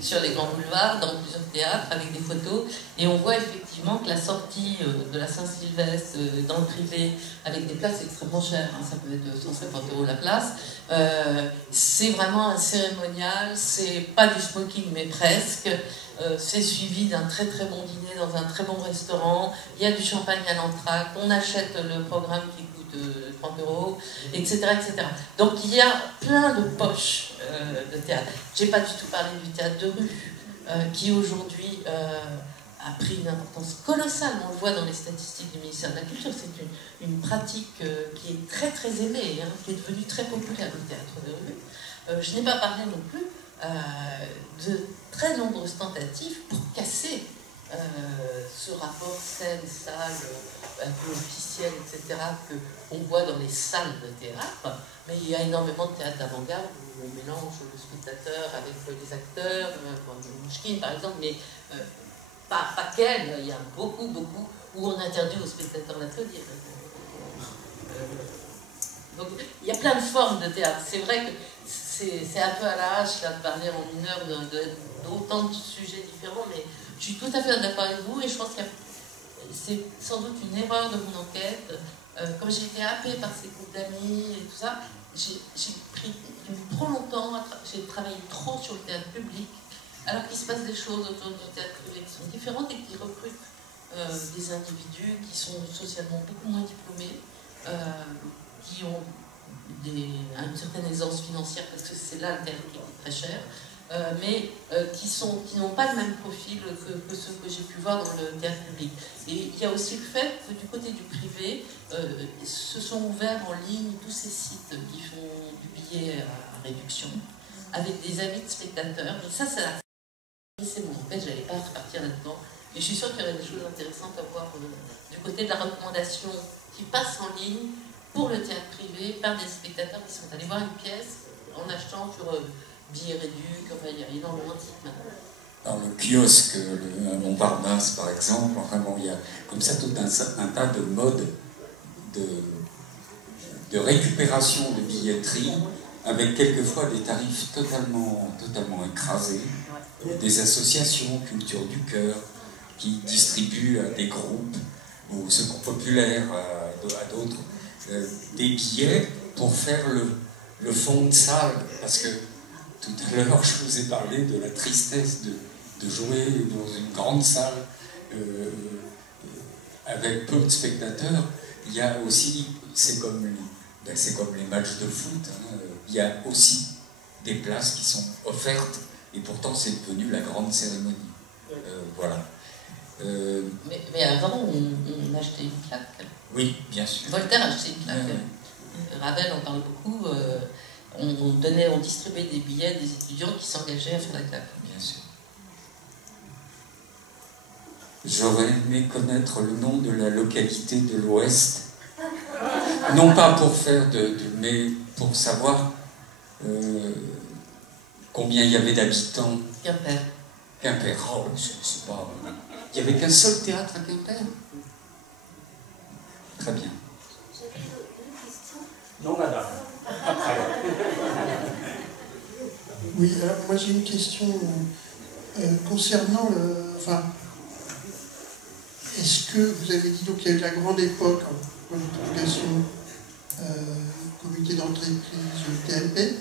sur les grands boulevards, dans plusieurs théâtres, avec des photos, et on voit effectivement que la sortie de la Saint-Sylvestre dans le privé, avec des places extrêmement chères, hein, ça peut être 150 € la place, c'est vraiment un cérémonial, c'est pas du smoking mais presque. C'est suivi d'un très très bon dîner dans un très bon restaurant, il y a du champagne à l'entracte, on achète le programme qui coûte 30 €, etc., etc. Donc il y a plein de poches de théâtre. J'ai pas du tout parlé du théâtre de rue, qui aujourd'hui a pris une importance colossale, on le voit dans les statistiques du ministère de la Culture, c'est une pratique qui est très très aimée, hein, qui est devenue très populaire, le théâtre de rue. Je n'ai pas parlé non plus de très nombreuses tentatives pour casser ce rapport scène-salle un peu officiel, etc., qu'on voit dans les salles de théâtre. Mais il y a énormément de théâtre d'avant-garde où on mélange le spectateur avec les acteurs, Mouchkine par exemple, mais pas qu'elle, il y a beaucoup où on interdit aux spectateurs d'applaudir. Donc il y a plein de formes de théâtre. C'est vrai que c'est un peu à la hache là, de parler en mineur d'autant de sujets différents, mais je suis tout à fait d'accord avec vous et je pense que c'est sans doute une erreur de mon enquête. Comme j'ai été happée par ces groupes d'amis et tout ça, j'ai pris trop longtemps, j'ai travaillé trop sur le théâtre public, alors qu'il se passe des choses autour du théâtre privé qui sont différentes et qui recrutent des individus qui sont socialement beaucoup moins diplômés, qui ont une certaine aisance financière, parce que c'est là le théâtre qui coûte très cher, mais qui n'ont pas le même profil que ceux que j'ai pu voir dans le théâtre public. Et il y a aussi le fait que du côté du privé, se sont ouverts en ligne tous ces sites qui font du billet à réduction, avec des avis de spectateurs, et ça c'est la... C'est bon, en fait, je n'allais pas repartir là-dedans, mais je suis sûre qu'il y aurait des choses intéressantes à voir du côté de la recommandation qui passe en ligne pour le théâtre privé par des spectateurs qui sont allés voir une pièce en achetant sur billets réduits, enfin il y a énormément de sites maintenant. Dans le kiosque, à Montparnasse par exemple, enfin bon, il y a comme ça tout un tas de modes de récupération de billetterie, avec quelquefois des tarifs totalement écrasés, des associations, Culture du Cœur, qui distribuent à des groupes ou Secours Populaire à d'autres des billets pour faire le fond de salle, parce que tout à l'heure je vous ai parlé de la tristesse de jouer dans une grande salle avec peu de spectateurs. Il y a aussi, c'est comme les matchs de foot, hein, il y a aussi des places qui sont offertes et pourtant c'est devenu la grande cérémonie. Voilà. Mais avant, on achetait une claque. Oui, bien sûr. Voltaire achetait une claque. Ravel en parle beaucoup. On distribuait des billets à des étudiants qui s'engageaient à faire la claque. Bien sûr. J'aurais aimé connaître le nom de la localité de l'Ouest Non pas pour faire mais pour savoir combien il y avait d'habitants. Quimper. Quimper, oh, c'est pas... Il n'y avait qu'un seul théâtre à Quimper. Très bien. Non, madame. Après. Oui, alors moi j'ai une question concernant enfin, est-ce que vous avez dit donc qu'il y a eu la grande époque en interrogation comité d'entreprise TMP.